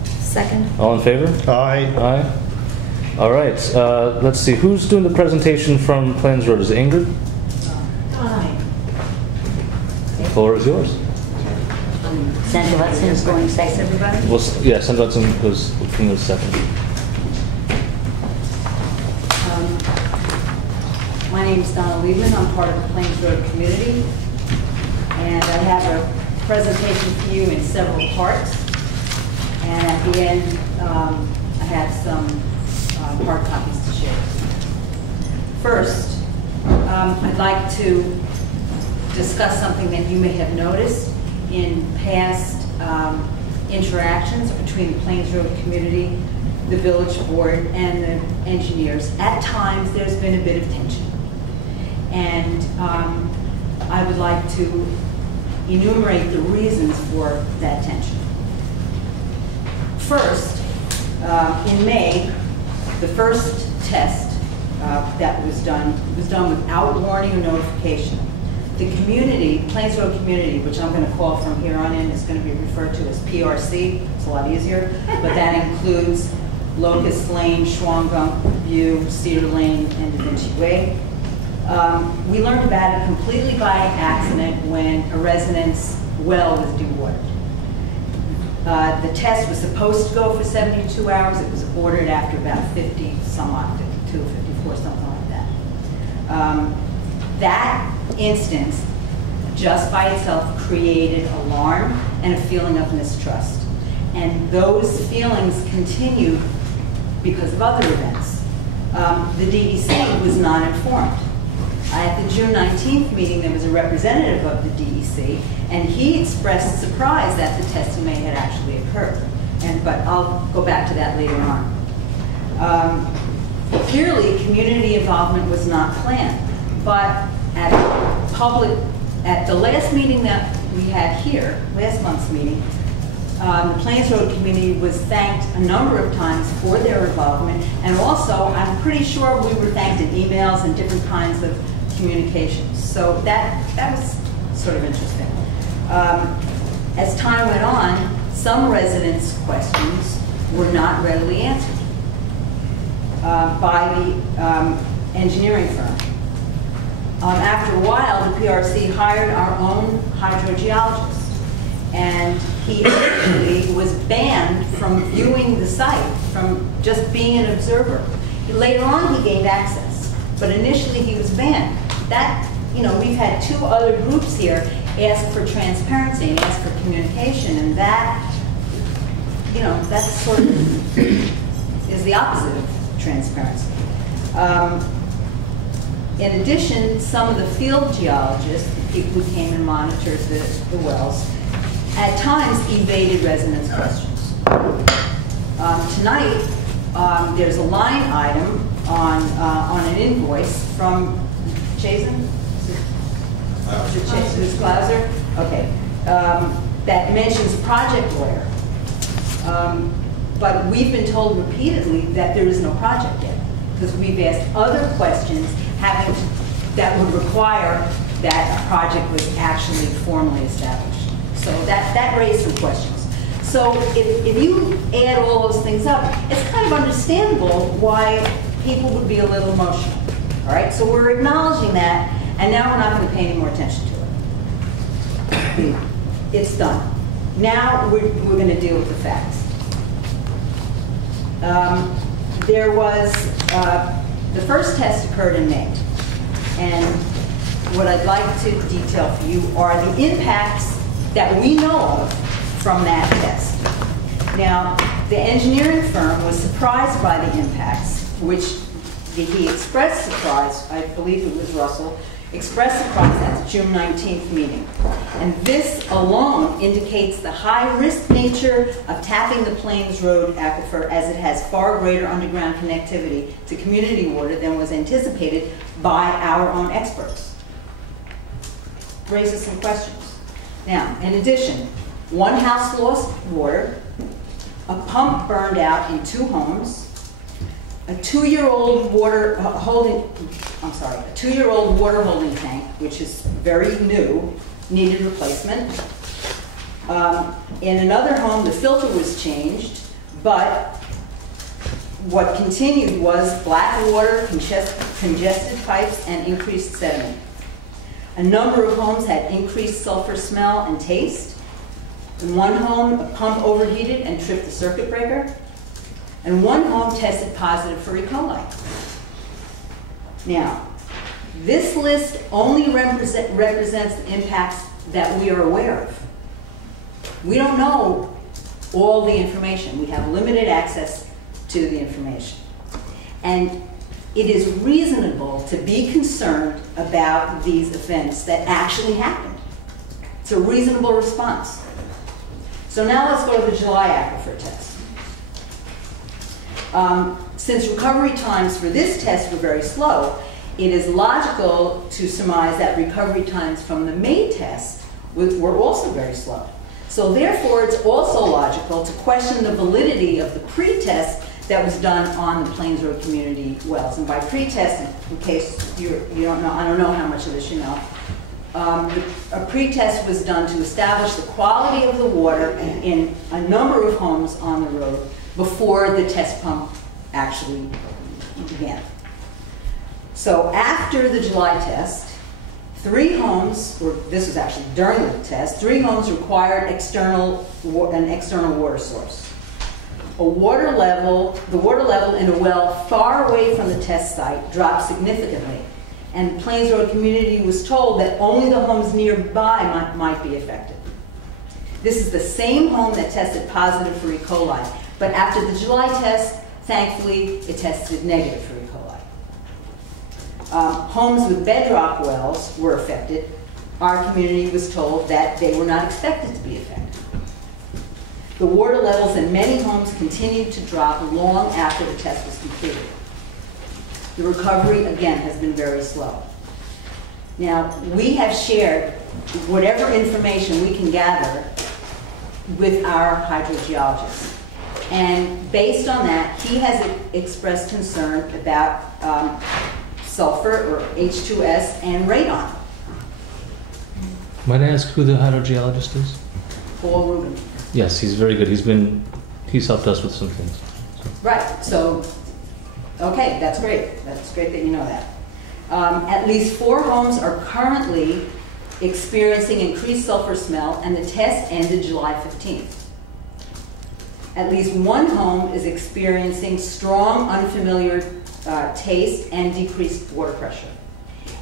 Second. All in favor? Aye. Aye. All right, let's see. Who's doing the presentation from Plains Road? Is it Ingrid? Aye. The floor is yours. Senator Hudson is going second, everybody? Well, yeah, Senator Hudson was second. My name is Donna Liebman. I'm part of the Plains Road community. And I have a presentation for you in several parts. And at the end, I have some hard copies to share. First, I'd like to discuss something that you may have noticed in past interactions between the Plains Road community, the village board, and the engineers. At times, there's been a bit of tension. And I would like to enumerate the reasons for that tension. First, in May, the first test that was done without warning or notification. The community, Plains Road community, which I'm going to call from here on in, is going to be referred to as PRC. It's a lot easier, but that includes Locust Lane, Schwangunk View, Cedar Lane, and Da Vinci Way. We learned about it completely by accident when a resident's well was dewatered. The test was supposed to go for 72 hours. It was ordered after about 50 some odd, 52, 54 or something like that. That instance, just by itself, created alarm and a feeling of mistrust. And those feelings continued because of other events. The DEC was not informed. At the June 19th meeting, there was a representative of the DEC, and he expressed surprise that the testing had actually occurred. But I'll go back to that later on. Clearly, community involvement was not planned, but at the last meeting that we had here, last month's meeting, the Plains Road community was thanked a number of times for their involvement, and also I'm pretty sure we were thanked in emails and different kinds of communications. So that was sort of interesting. As time went on, some residents' questions were not readily answered by the engineering firm. After a while, the PRC hired our own hydrogeologist, and he actually was banned from viewing the site, from just being an observer. Later on, he gained access, but initially he was banned. That, we've had two other groups here ask for transparency and ask for communication, and that, that sort of is the opposite of transparency. In addition, some of the field geologists, the people who came and monitored the wells, at times evaded residents' questions. Tonight, there's a line item on an invoice from Chazen? Ms. Glauser? Okay. That mentions project lawyer. But we've been told repeatedly that there is no project yet, because we've asked other questions that would require that a project was actually formally established. So that raised some questions. So if you add all those things up, it's kind of understandable why people would be a little emotional. All right, so we're acknowledging that, and now we're not going to pay any more attention to it. It's done. Now we're going to deal with the facts. There was, the first test occurred in May, and what I'd like to detail for you are the impacts that we know of from that test. Now, the engineering firm was surprised by the impacts, which he expressed surprise, I believe it was Russell, expressed surprise at the June 19th meeting. And this alone indicates the high-risk nature of tapping the Plains Road aquifer, as it has far greater underground connectivity to community water than was anticipated by our own experts. Raises some questions. Now, in addition, one house lost water, a pump burned out in 2 homes, a 2-year-old water holding tank, which is very new, needed replacement. In another home, the filter was changed, but what continued was black water, congested pipes, and increased sediment. A number of homes had increased sulfur smell and taste. In one home, a pump overheated and tripped the circuit breaker. And one home tested positive for E. coli. Now, this list only represents the impacts that we are aware of. We don't know all the information. We have limited access to the information. And it is reasonable to be concerned about these events that actually happened. It's a reasonable response. So now let's go to the July aquifer test. Since recovery times for this test were very slow, it is logical to surmise that recovery times from the May test were also very slow. So therefore, it's also logical to question the validity of the pre-test that was done on the Plains Road community wells. And by pre-test, in case you don't know, I don't know how much of this you know, a pre-test was done to establish the quality of the water in a number of homes on the road before the test pump actually began. So after the July test, 3 homes, or this was actually during the test, 3 homes required an external water source. the water level in a well far away from the test site dropped significantly, and Plains Road community was told that only the homes nearby might be affected. This is the same home that tested positive for E. coli, but after the July test, thankfully, it tested negative for E. coli. Homes with bedrock wells were affected. Our community was told that they were not expected to be affected. The water levels in many homes continued to drop long after the test was completed. The recovery, again, has been very slow. Now, we have shared whatever information we can gather with our hydrogeologist. And based on that, he has expressed concern about sulfur, or H2S, and radon. Might I ask who the hydrogeologist is? Paul Rubin. Yes, he's very good. He's helped us with some things. Right, so, okay, that's great. That's great that you know that. At least 4 homes are currently experiencing increased sulfur smell, and the test ended July 15th. At least 1 home is experiencing strong, unfamiliar taste and decreased water pressure.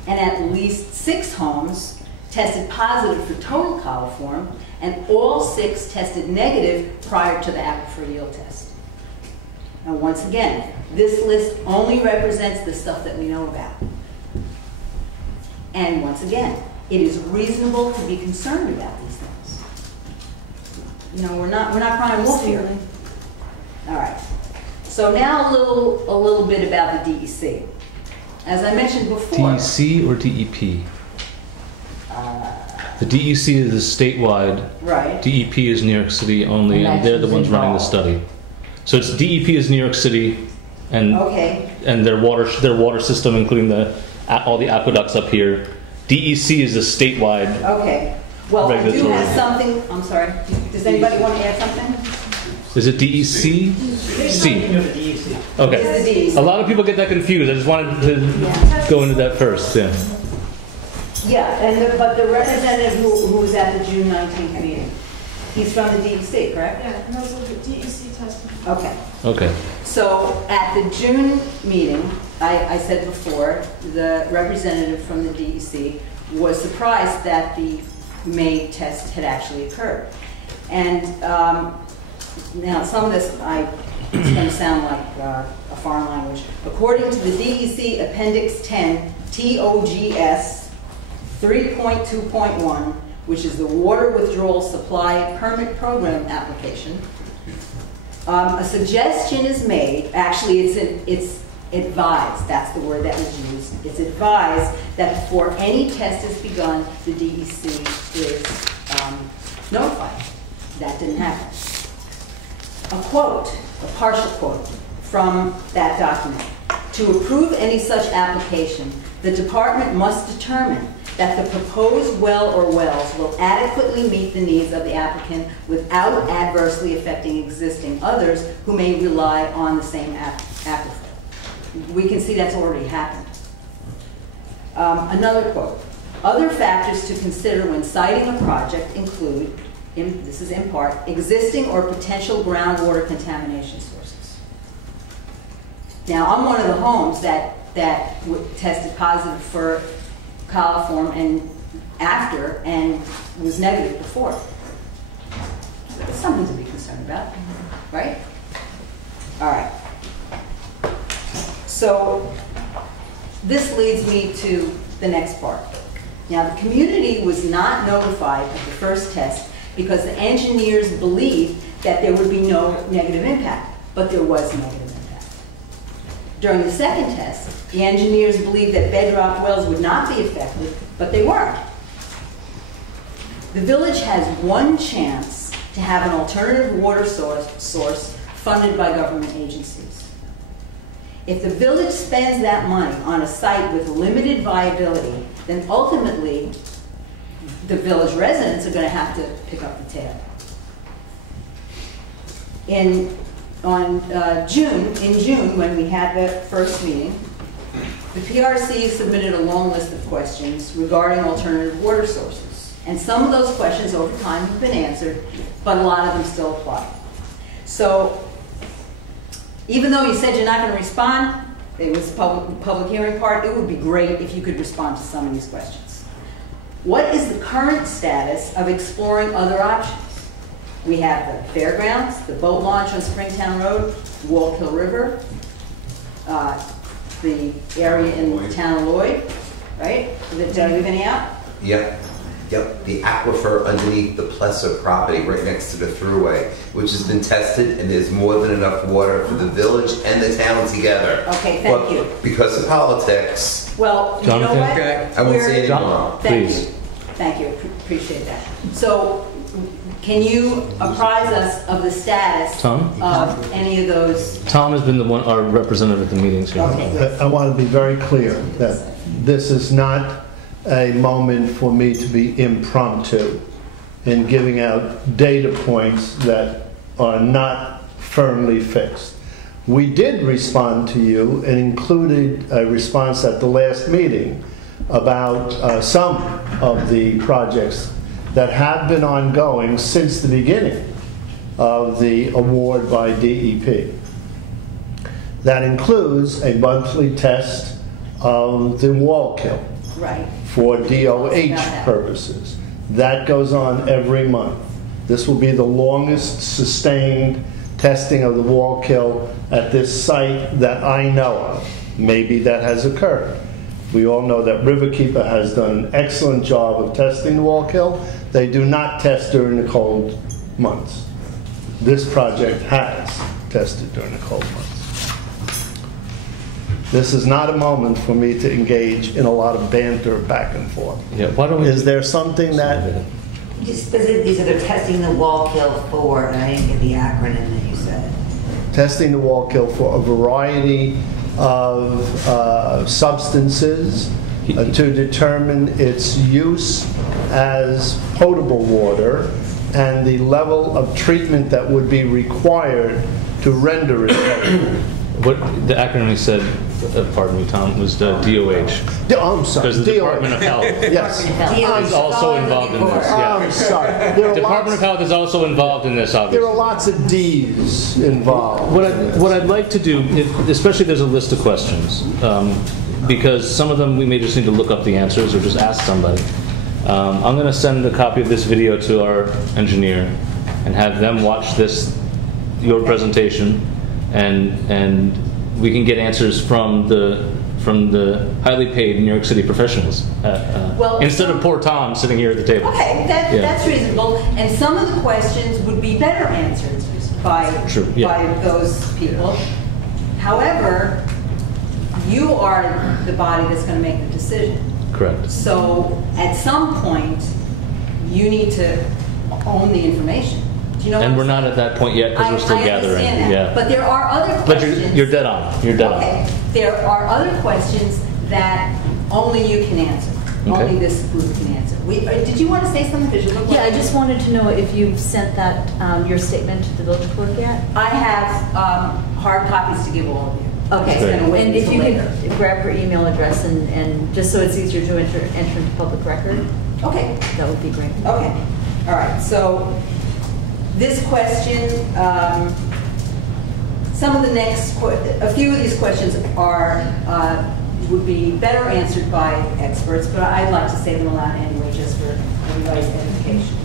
And at least 6 homes tested positive for total coliform, and all 6 tested negative prior to the aquifer yield test. Now, once again, this list only represents the stuff that we know about. And once again, it is reasonable to be concerned about these things. You know, we're not crying wolf here. All right. So now a little bit about the DEC. As I mentioned before. DEC or DEP? The DEC is statewide. Right. DEP is New York City only, and they're the ones running the study. So it's DEP is New York City, and their water system, including all the aqueducts up here. DEC is a statewide. Okay. Well, regulatory. I do have something. I'm sorry. Does anybody want to add something? Is it DEC? C. Okay. A lot of people get that confused. I just wanted to go into that first. Yeah. Yeah, but the representative who was at the June 19th meeting, he's from the DEC, correct? Yeah, and those are the DEC testing. Okay. Okay. So at the June meeting, I said before, the representative from the DEC was surprised that the May test had actually occurred. And now some of this, it's going to sound like a foreign language. According to the DEC Appendix 10, TOGS 3.2.1, which is the Water Withdrawal Supply Permit Program application, a suggestion is made. Actually, it's advised. That's the word that was used. It's advised that before any test is begun, the DEC is notified. That didn't happen. A quote, a partial quote from that document. To approve any such application, the department must determine that the proposed well or wells will adequately meet the needs of the applicant without adversely affecting existing others who may rely on the same aquifer. We can see that's already happened. Another quote. Other factors to consider when citing a project include, this is in part, existing or potential groundwater contamination sources. Now, I'm one of the homes that tested positive for coliform and was negative before. It's something to be concerned about, right? All right. So this leads me to the next part. Now, the community was not notified of the first test because the engineers believed that there would be no negative impact, but there was negative impact. During the second test, the engineers believed that bedrock wells would not be affected, but they weren't. The village has one chance to have an alternative water source funded by government agencies. If the village spends that money on a site with limited viability, then ultimately the village residents are going to have to pick up the tab. In June, when we had the first meeting, the PRC submitted a long list of questions regarding alternative water sources. And some of those questions over time have been answered, but a lot of them still apply. So even though you said you're not going to respond, it was public hearing part, it would be great if you could respond to some of these questions. What is the current status of exploring other options? We have the fairgrounds, the boat launch on Springtown Road, Wallkill River, the area in the town of Lloyd, right? Did I leave any out? Yep. The aquifer underneath the Plesser property right next to the thruway, which has been tested, and there's more than enough water for the village and the town together. Okay, thank you. Because of politics. Well, you know what? I won't say anymore. Thank you, appreciate that. So, can you apprise us of the status of any of those? Tom has been our representative at the meetings here. Okay. I want to be very clear that this is not a moment for me to be impromptu in giving out data points that are not firmly fixed. We did respond to you and included a response at the last meeting about some of the projects that have been ongoing since the beginning of the award by DEP. That includes a monthly test of the Wallkill. Right. For DOH purposes. That goes on every month. This will be the longest sustained testing of the Wallkill at this site that I know of. Maybe that has occurred. We all know that Riverkeeper has done an excellent job of testing the Wallkill. They do not test during the cold months. This project has tested during the cold months. This is not a moment for me to engage in a lot of banter back and forth. Yeah, why don't we? Is there something that? Just these are they're testing the Wallkill for, and I didn't get the acronym that you said. Testing the Wallkill for a variety of substances to determine its use as potable water and the level of treatment that would be required to render it potable. What the acronym he said, pardon me, Tom, was the DOH. I'm sorry. Because the Department of Health is also involved in this. Yeah. I'm sorry. The Department of Health is also involved in this, obviously. There are lots of D's involved. What I'd like to do, especially there's a list of questions, because some of them we may just need to look up the answers or just ask somebody. I'm going to send a copy of this video to our engineer and have them watch your presentation. And we can get answers from the highly paid New York City professionals instead of poor Tom sitting here at the table. Okay, that's reasonable. And some of the questions would be better answered by those people. However, you are the body that's going to make the decision. Correct. So at some point, you need to own the information. You know, and we're not at that point yet because we're still gathering. That. Yeah. But there are other questions. But you're dead on. You're dead on. There are other questions that only you can answer. Okay. Only this group can answer. Did you want to say something? Yeah, I just wanted to know if you've sent that your statement to the village clerk yet. I have hard copies to give all of you. Okay. And if you could grab her email address and just so it's easier to enter into public record. Okay. That would be great. Okay. All right. So. This question, a few of these questions would be better answered by experts, but I'd like to say them aloud anyway, just for everybody's edification.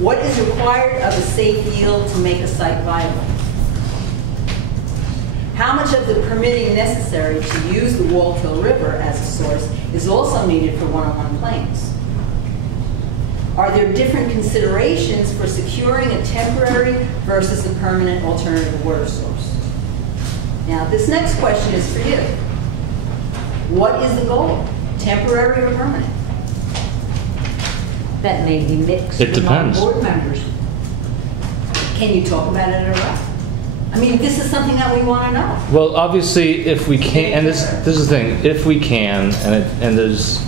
What is required of a safe yield to make a site viable? How much of the permitting necessary to use the Wallkill River as a source is also needed for one-on-one claims? Are there different considerations for securing a temporary versus a permanent alternative water source? Now, this next question is for you. What is the goal? Temporary or permanent? That may be mixed it depends. among board members. Can you talk about it at all? I mean, this is something that we want to know. Well, obviously, if we can, and this is the thing, if we can, and there's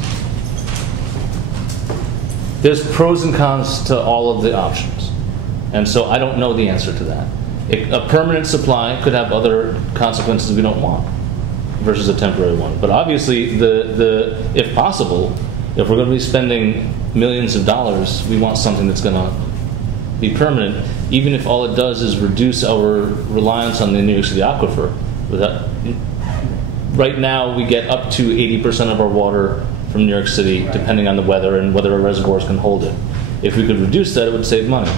pros and cons to all of the options. And so I don't know the answer to that. A permanent supply could have other consequences we don't want versus a temporary one. But obviously, if possible, if we're going to be spending millions of dollars, we want something that's going to be permanent, even if all it does is reduce our reliance on the New York City aquifer. Right now, we get up to 80% of our water from New York City, depending on the weather and whether our reservoirs can hold it. If we could reduce that, it would save money.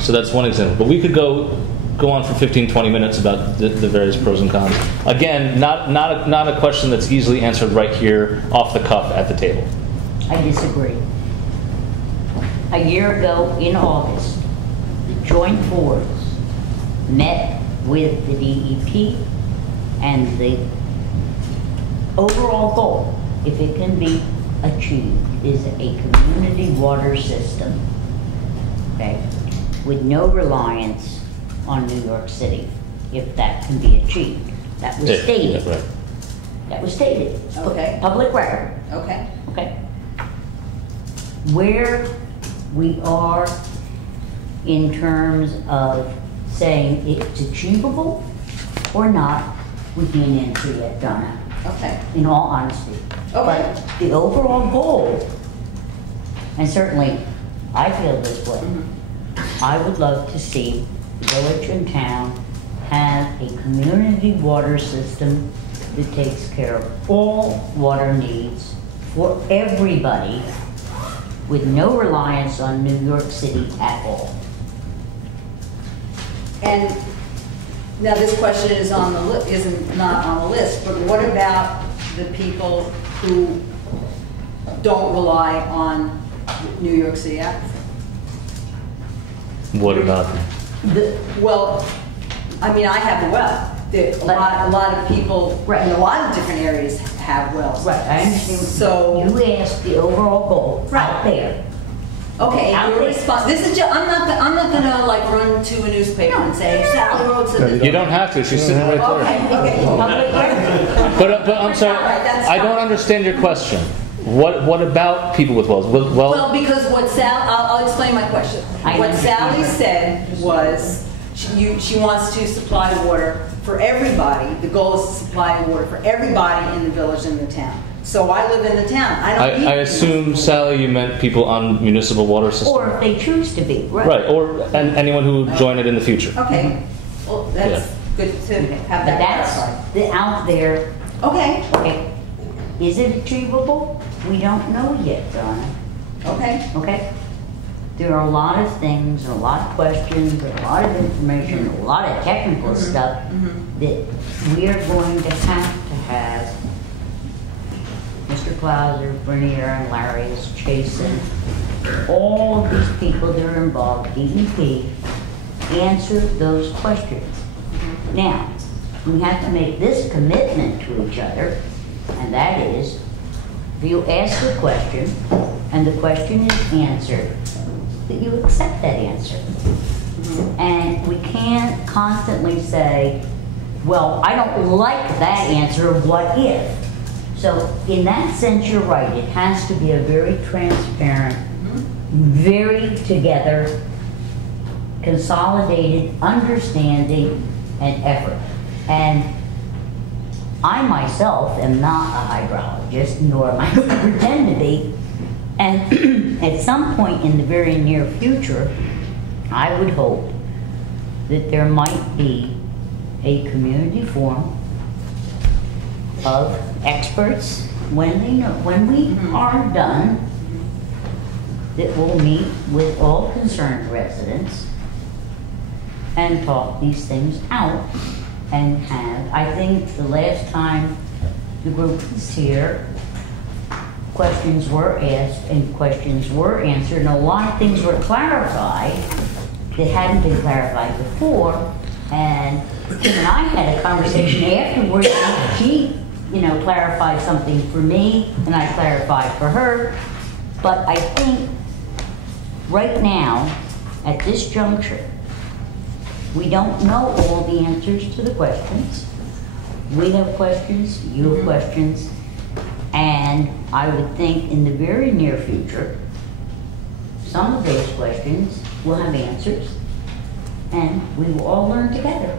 So that's one example. But we could go on for 15, 20 minutes about the various pros and cons. Again, not a question that's easily answered right here, off the cuff, at the table. I disagree. A year ago in August, the joint boards met with the DEP, and the overall goal, if it can be achieved, is a community water system, okay, with no reliance on New York City, if that can be achieved. That was stated. Yeah, right. That was stated. Okay. Public record. Okay. Okay. Where we are in terms of saying it's achievable or not, we can't answer yet, Donna. Okay. In all honesty. Okay. But the overall goal, and certainly I feel this way, I would love to see the village and town have a community water system that takes care of all water needs for everybody with no reliance on New York City at all. And now this question is on the isn't not on the list, but what about the people who don't rely on New York City aquifer? What about them? Well, I mean, I have a well. A lot of people in a lot of different areas have wells. Right, I understand. So you asked the overall goal out there. Okay, Out your there. response. This is just, I'm not gonna like run to a newspaper and say Sally wrote to the. You don't have to. She's sitting right there. Okay. Public record. But I'm sorry. I don't understand your question. What about people with wells? Well, because what I'll explain my question. What Sally said was she wants to supply water for everybody. The goal is to supply water for everybody in the village and the town. So I live in the town. I assume, Sally, you meant people on municipal water systems. Or if they choose to be. Right, and anyone who would join it in the future. Okay. Well, that's good to have that clarified. But that's out there. Okay. Okay. Is it achievable? We don't know yet, Donna. Okay. Okay? There are a lot of things, and a lot of questions, and a lot of information, a lot of technical stuff that we are going to have Mr. Clauser, Bernier, and Larry is chasing all of these people that are involved, DEP, answer those questions. Now, we have to make this commitment to each other, and that is, if you ask a question, and the question is answered, that you accept that answer. And we can't constantly say, well, I don't like that answer, what if? So in that sense, you're right. It has to be a very transparent, very together, consolidated understanding and effort. And I myself am not a hydrologist, nor am I going to pretend to be. And at some point in the very near future, I would hope that there might be a community forum of experts when we are done, that will meet with all concerned residents and talk these things out and have, I think the last time the group was here, questions were asked and questions were answered, and a lot of things were clarified that hadn't been clarified before. And Kim and I had a conversation afterwards, and she, clarified something for me, and I clarified for her. But I think right now, at this juncture, we don't know all the answers to the questions. We have questions, you have questions, and I would think in the very near future, some of those questions will have answers, and we will all learn together.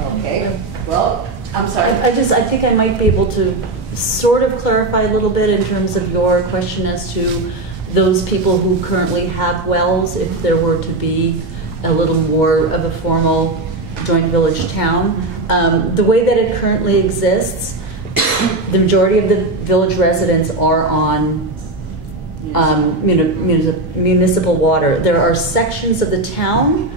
Okay. Well, I'm sorry. I think I might be able to sort of clarify a little bit in terms of your question as to those people who currently have wells, if there were to be a little more of a formal joint village town. The way that it currently exists, the majority of the village residents are on municipal water. There are sections of the town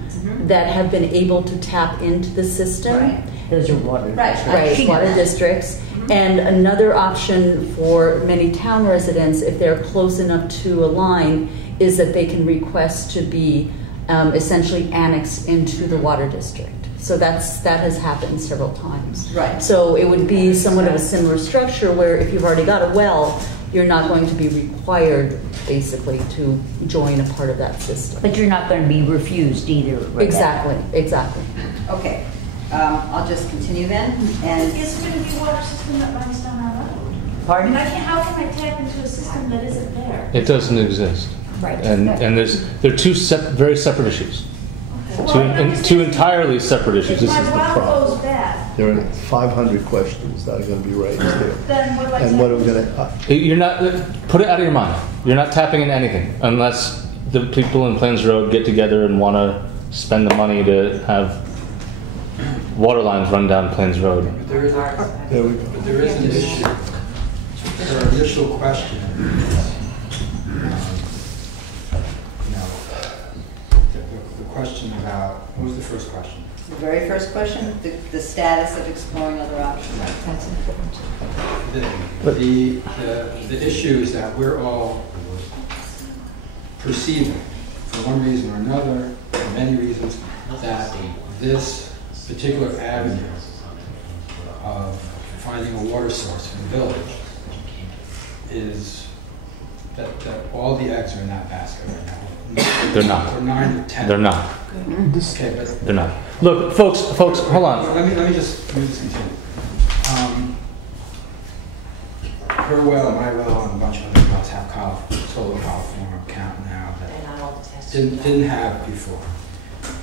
that have been able to tap into the system. Right. Those are water districts. Right, water districts. And another option for many town residents, if they're close enough to a line, is that they can request to be essentially annexed into the water district. So that has happened several times. Right. So it would be somewhat of a similar structure where if you've already got a well, you're not going to be required basically to join a part of that system. But you're not going to be refused either. Exactly, exactly. Okay, I'll just continue then. And Is there going to be a water system that runs down our road? Pardon? How can I tap into a system that isn't there? It doesn't exist. Right. And they're two very separate issues. Two entirely separate issues. This My is the well problem. goes bad. There are 500 questions that are going to be raised here. Then what do I And tap what are we into? going to... You're not, put it out of your mind. You're not tapping into anything unless the people in Plains Road get together and want to spend the money to have water lines run down Plains Road. There is an issue. Her initial question is, the question about, what was the first question? the very first question, the status of exploring other options. That's important. The issue is that we're all perceiving, for one reason or another, for many reasons, that this particular avenue of finding a water source for the village is that all the eggs are in that basket right now. They're not. Or 9 to 10. They're not. Okay, but They're not. Look, folks, hold on. let me just continue. Her well, my well, and a bunch of other wells have solar coliform count now that didn't have before.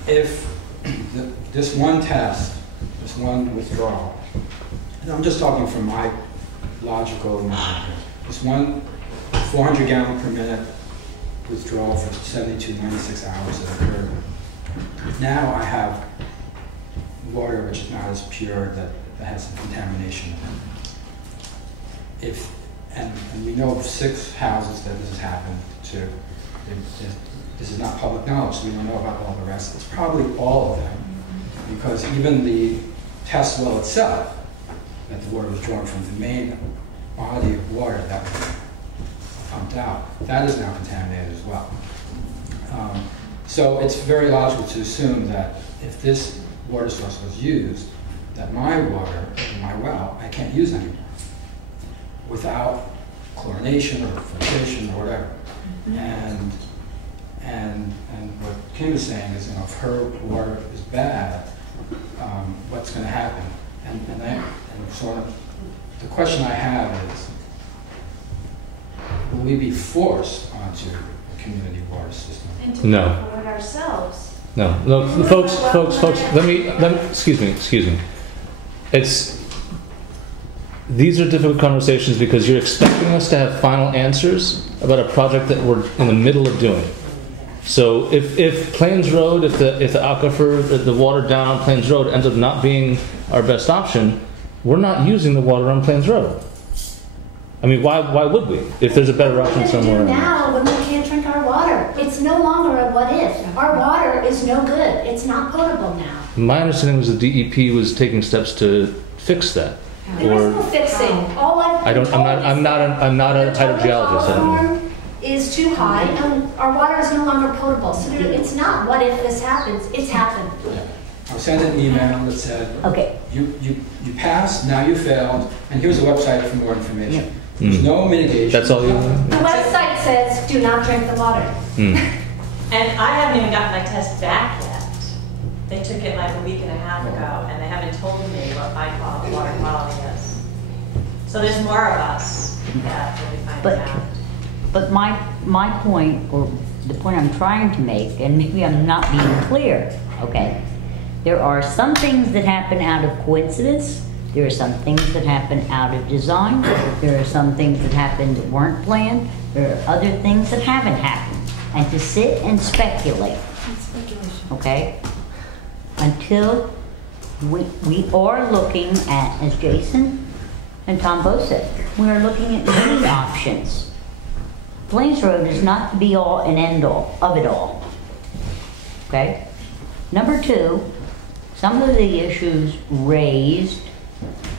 If this one test, this one withdrawal, and I'm just talking from my logical mind, this one 400 gallon per minute withdrawal for 72, 96 hours that occurred. Now I have water which is not as pure, that has some contamination in it. And we know of 6 houses that this has happened to. This is not public knowledge, so we don't know about all the rest. It's probably all of them, because even the test well itself, that the water was drawn from the main body of water that was pumped out, that is now contaminated as well. So it's very logical to assume that if this water source was used, that my water in my well, I can't use anymore without chlorination or filtration or whatever. And what Kim is saying is, if her water is bad, what's going to happen? And sort of the question I have is, will we be forced onto a community water system? And to No. pay for it ourselves. No, look, folks, let me, excuse me. These are difficult conversations because you're expecting us to have final answers about a project that we're in the middle of doing. So if Plains Road, if the aquifer, the water down on Plains Road ends up not being our best option, we're not using the water on Plains Road. I mean, why would we? If there's a better option somewhere else. Now, when we can't drink our water, it's no longer a what if. Our water is no good. It's not potable now. My understanding was the DEP was taking steps to fix that. There is no fixing. All I'm not a hydrogeologist. I don't know. Is too high, and our water is no longer potable. So it's not what if this happens. It's happened. I'll send an email that said, okay, you passed, now you failed, and here's a website for more information. There's no mitigation. That's all you want? The website says, do not drink the water. And I haven't even gotten my test back yet. They took it like a week and a half ago, and they haven't told me what my water quality is. So there's more of us that will be finding out. But my point, or the point I'm trying to make, and maybe I'm not being clear, okay? There are some things that happen out of coincidence, There are some things that happen out of design. There are some things that happened that weren't planned. There are other things that haven't happened. And to sit and speculate, okay, until we are looking at, as Jason and Tom both said, we are looking at many options. Plains Road is not the be-all and end-all of it all, okay? Number two, some of the issues raised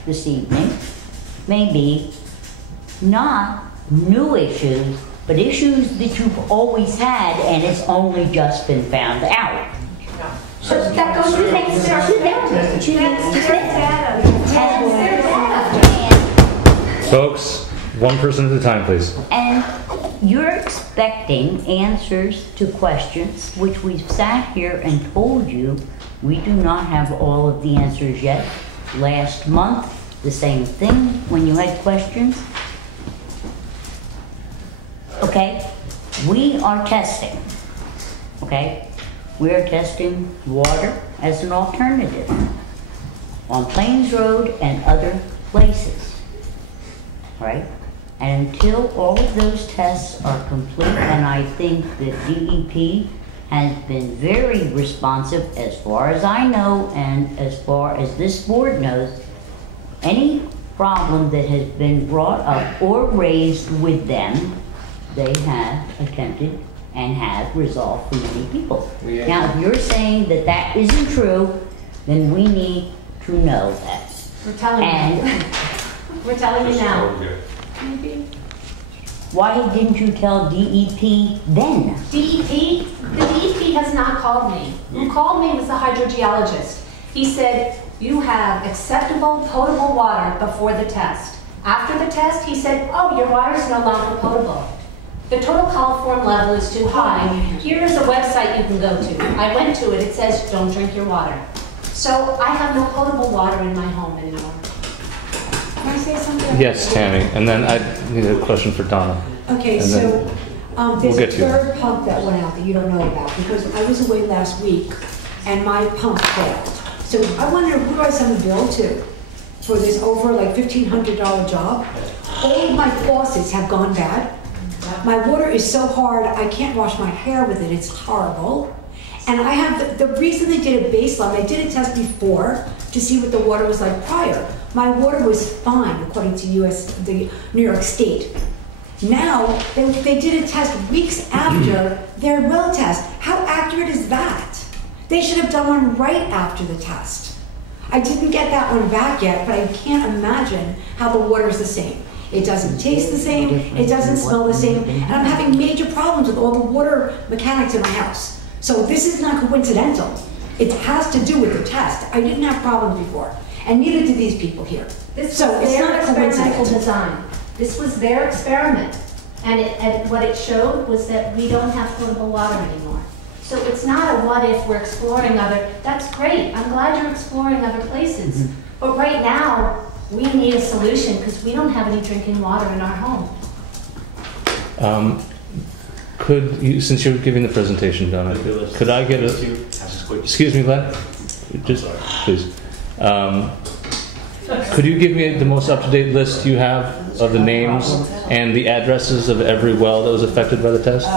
this evening may be not new issues, but issues that you've always had and it's only just been found out. So that goes to Folks, one person at a time, please. And you're expecting answers to questions which we've sat here and told you we do not have all of the answers yet. Last month, the same thing when you had questions. Okay, we are testing. Okay, we are testing water as an alternative on Plains Road and other places. Right? And until all of those tests are complete, and I think that DEP has been very responsive as far as I know and as far as this board knows, any problem that has been brought up or raised with them, they have attempted and have resolved for many people. Now, if you're saying that that isn't true, then we need to know that. We're telling you. We're telling you now. Why didn't you tell DEP then? DEP? The DEP has not called me. Who called me was the hydrogeologist. He said, you have acceptable potable water before the test. After the test, he said, oh, your water is no longer potable. The total coliform level is too high. Here is a website you can go to. I went to it. It says, don't drink your water. So I have no potable water in my home anymore. Can I say something? Yes, Tammy. And then I need a question for Donna. Okay, And so then there's we'll a get to you. third pump that went out that you don't know about because I was away last week and my pump failed. So I wonder who do I send the bill to for this over like $1,500 job? All of my faucets have gone bad. My water is so hard I can't wash my hair with it. It's horrible. And I have the reason they did a baseline, they did a test before to see what the water was like prior. My water was fine according to the New York State. Now, they did a test weeks after their well test. How accurate is that? They should have done one right after the test. I didn't get that one back yet, but I can't imagine how the water is the same. It doesn't taste the same, it doesn't smell the same, and I'm having major problems with all the water mechanics in my house. So this is not coincidental. It has to do with the test. I didn't have problems before, and neither did these people here. So it's not experimental design. This was their experiment, and what it showed was that we don't have potable water anymore. So it's not a what if we're exploring other. That's great. I'm glad you're exploring other places. But right now, we need a solution because we don't have any drinking water in our home. Could you, since you're giving the presentation, Donna, could I get a... Excuse me, Len? Just, please. Could you give me the most up-to-date list you have of the names and the addresses of every well that was affected by the test?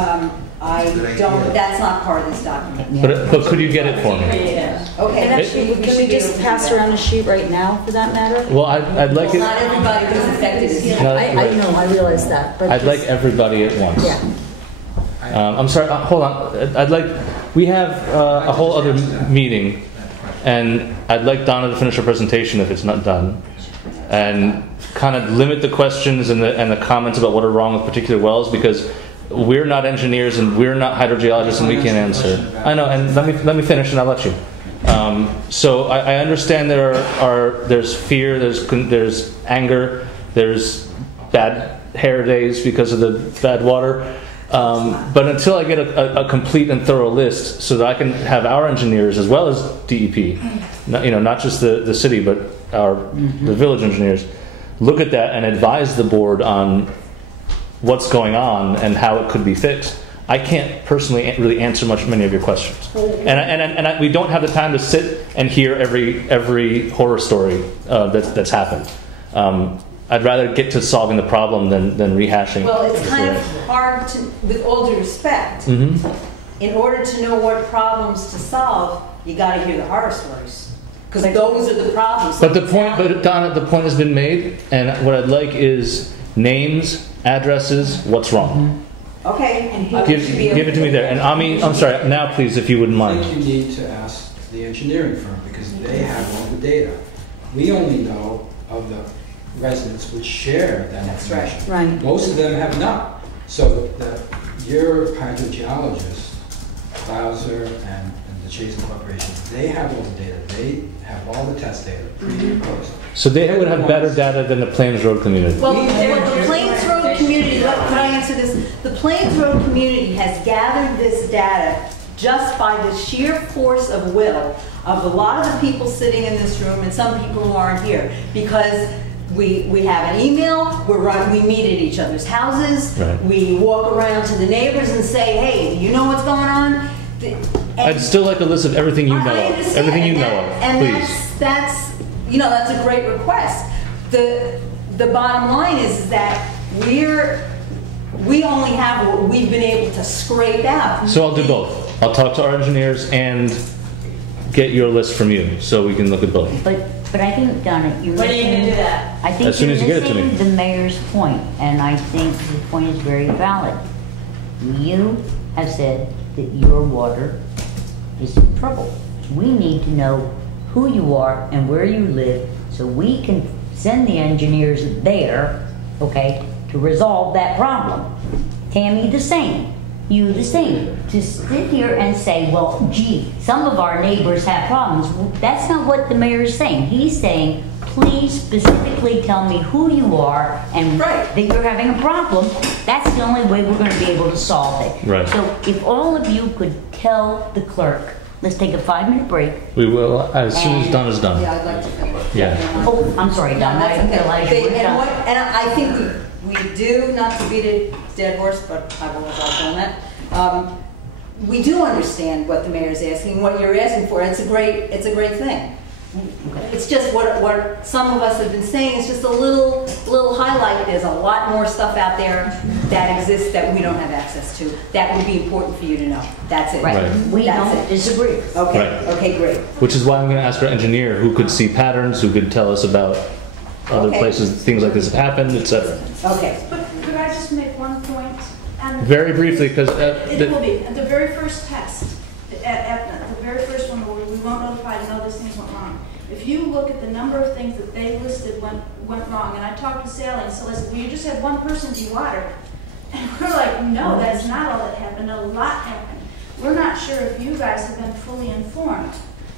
I don't, that's not part of this document. But could you get it for me? Okay. And actually, can we just pass around a sheet right now for that matter? Well, I'd like it... Not everybody was affected. I know, I realize that. But I'd like everybody at once. Yeah. I'm sorry, hold on. We have a whole other meeting, and I'd like Donna to finish her presentation if it's not done, and kind of limit the questions and the comments about what are wrong with particular wells, because we're not engineers and we're not hydrogeologists and we can't answer. I know, and let me finish and I'll let you. So I understand there's fear, there's anger, there's bad hair days because of the bad water. But until I get a complete and thorough list, so that I can have our engineers as well as DEP, not just the city, but the village engineers, look at that and advise the board on what's going on and how it could be fixed, I can't personally really answer many of your questions. And we don't have the time to sit and hear every horror story that's happened. I'd rather get to solving the problem than rehashing. Well, it's kind of hard to, with all due respect, in order to know what problems to solve, you got to hear the horror stories. Because those are the problems. But Donna, the point has been made, and what I'd like is names, addresses, what's wrong. Okay. And give it to me there. And Ami, I'm sorry, now please, if you wouldn't mind. I think you need to ask the engineering firm, because they have all the data. We only know of the residents which share that information. Right. Most of them have not. So your hydrogeologist, Bowser, and the Chazen Corporation, they have all the data. They have all the test data, pre and post. So they would have better data than the Plains Road community. Well, the Plains Road community, could I answer this? The Plains Road community has gathered this data just by the sheer force of will of a lot of the people sitting in this room and some people who aren't here, because we have an email, we meet at each other's houses, right. We walk around to the neighbors and say, hey, you know what's going on? I'd still like a list of everything you know of. Everything you know of, please. That's a great request. The bottom line is that we only have what we've been able to scrape out. So I'll do both. I'll talk to our engineers and get your list from you, so we can look at both. But I think, Donna, you're When are you going to do that? I think as soon as you get it to me. The mayor's point, and I think the point is very valid. You have said that your water is in trouble. We need to know who you are and where you live, so we can send the engineers there, okay, to resolve that problem. Tammy, the same. You the same. To sit here and say, well, gee, some of our neighbors have problems. Well, that's not what the mayor's saying. He's saying, please specifically tell me who you are and that you're having a problem. That's the only way we're going to be able to solve it. Right. So if all of you could tell the clerk, let's take a 5-minute break. We will, as soon as Donna's done. Yeah, I'd like to finish. Yeah. Oh, I'm sorry, Donna. I didn't realize you were done. And I think we do, not to beat a dead horse, but I won't talk on that. We do understand what the mayor's asking, what you're asking for. It's a great thing. It's just what some of us have been saying. It's just a little highlight. There's a lot more stuff out there that exists that we don't have access to. That would be important for you to know. That's it. Right. We don't disagree. Okay. Right. Okay. Great. Which is why I'm going to ask our engineer, who could see patterns, who could tell us about other places things like this have happened, etc. Okay. But could I just make one point? Very briefly, because it will be at the very first test at Etna, the very first one where we weren't notified and all these things went wrong. If you look at the number of things that they listed went wrong, and I talked to Sally and Celeste, well, you just had one person dewatered, and we're like, no, that's not all that happened. A lot happened. We're not sure if you guys have been fully informed,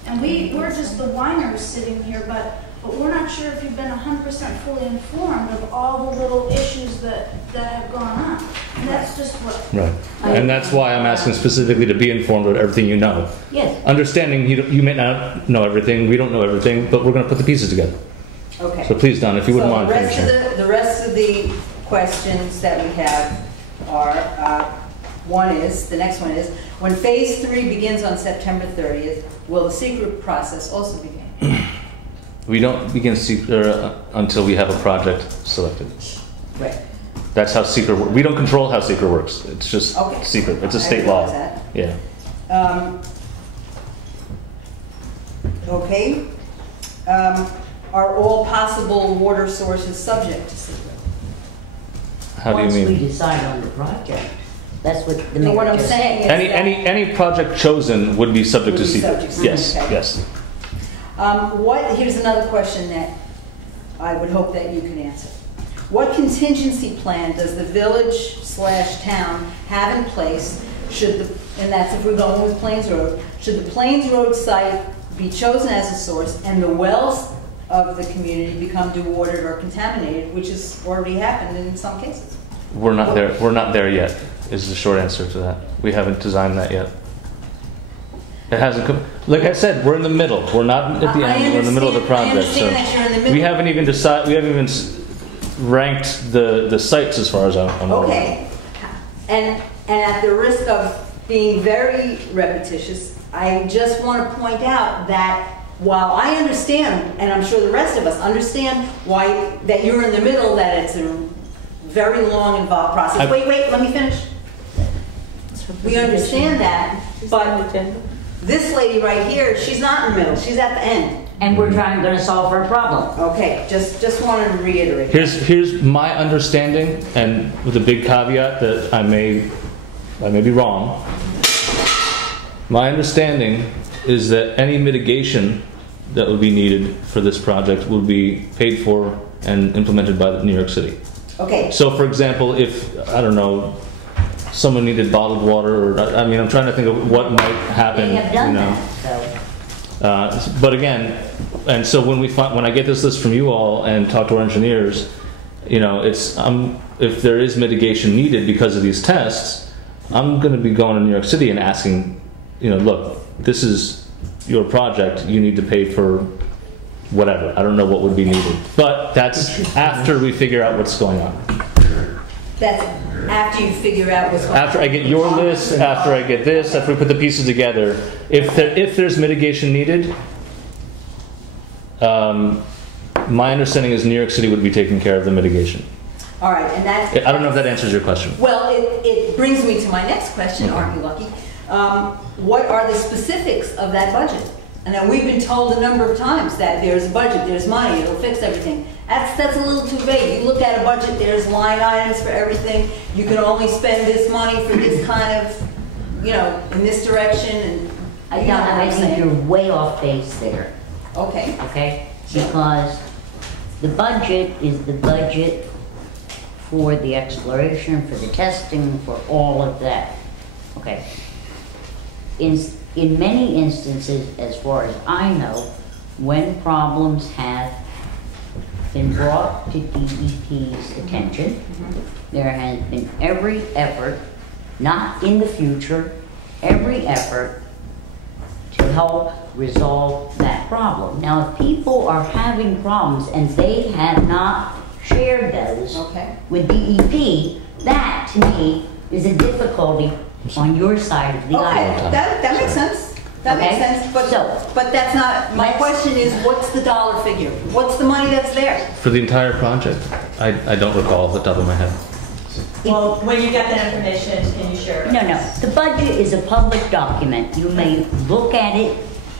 and we're just the whiners sitting here, but we're not sure if you've been 100% fully informed of all the little issues that have gone on. And that's just what... Right. And that's why I'm asking specifically to be informed of everything you know. Yes. Understanding you may not know everything, we don't know everything, but we're going to put the pieces together. Okay. So please, Don, if you wouldn't mind. The rest of the questions that we have are, the next one is, when phase 3 begins on September 30th, will the secret process also begin? We don't begin secret until we have a project selected. Right. That's how secret works. We don't control how secret works. It's just secret. It's a state law. That. Yeah. Okay. Are all possible water sources subject to secret? How do you mean? Once we decide on the project, that's what the mayor What I'm just saying said. is Any project chosen would be subject to secret. Yes. Okay. Yes. Here's another question that I would hope that you can answer. What contingency plan does the village/town have in place and that's if we're going with Plains Road, should the Plains Road site be chosen as a source and the wells of the community become dewatered or contaminated, which has already happened in some cases? We're not there. We're not there yet. Is the short answer to that. We haven't designed that yet. It hasn't come. Like I said, we're in the middle. We're not at the end. We're in the middle of the project. I understand that you're in the middle. We haven't even decided. We haven't even ranked the sites as far as I'm aware. Okay. And at the risk of being very repetitious, I just want to point out that while I understand, and I'm sure the rest of us understand why that you're in the middle, that it's a very long, involved process. Wait, let me finish. We understand that, but this lady right here, she's not in the middle, she's at the end. And we're going to solve her problem. Okay, just wanted to reiterate. Here's my understanding, and with a big caveat that I may be wrong. My understanding is that any mitigation that would be needed for this project would be paid for and implemented by New York City. Okay. So, for example, if, I don't know, someone needed bottled water, or, I mean, I'm trying to think of what might happen. They have done you know. that, so. But again, and so when I get this list from you all and talk to our engineers, you know, it's if there is mitigation needed because of these tests, I'm going to be going to New York City and asking, you know, look, this is your project. You need to pay for whatever. I don't know what would be needed, but that's after we figure out what's going on. That's after you figure out what's going on. After I get your list, after I get this, after we put the pieces together, if there's mitigation needed, my understanding is New York City would be taking care of the mitigation. All right, and that. I don't know if that answers your question. Well, it brings me to my next question. Okay. Aren't you lucky? What are the specifics of that budget? And then we've been told a number of times that there's a budget, there's money, it'll fix everything. That's a little too vague. You look at a budget, there's line items for everything. You can only spend this money for this kind of, you know, in this direction. And I think you're way off base there. Okay. Okay? Because the budget is the budget for the exploration, for the testing, for all of that. Okay? In many instances, as far as I know, when problems have been brought to DEP's attention, there has been every effort, not in the future, every effort to help resolve that problem. Now, if people are having problems and they have not shared those with DEP, that to me is a difficulty on your side of the aisle. That makes sense. That makes sense. But that's not, my question is, what's the dollar figure? What's the money that's there? For the entire project, I don't recall off the top of my head. Well, when you get that information, can you share it? No. The budget is a public document. You may look at it.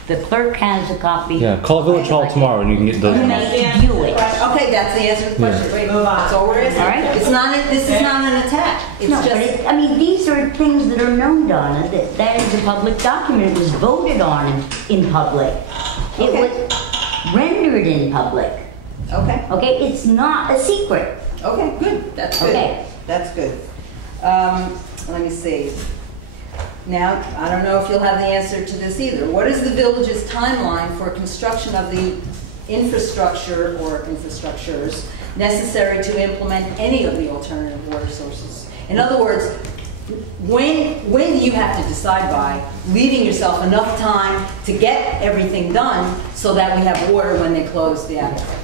The clerk has a copy. Yeah, call Village Hall tomorrow and you can get those. You may view it. Okay, that's the answer to the question. Yeah. Wait, move on. That's all we're asking. All right. It's not. This is not an attack. It's no, just. but I mean, these are things that are known, Donna. That is a public document. It was voted on in public. It was rendered in public. Okay. Okay. It's not a secret. Okay. Good. That's good. Okay. That's good. Let me see. Now, I don't know if you'll have the answer to this either. What is the village's timeline for construction of the infrastructure or infrastructures necessary to implement any of the alternative water sources? In other words, when do you have to decide by, leaving yourself enough time to get everything done so that we have water when they close the aquifer?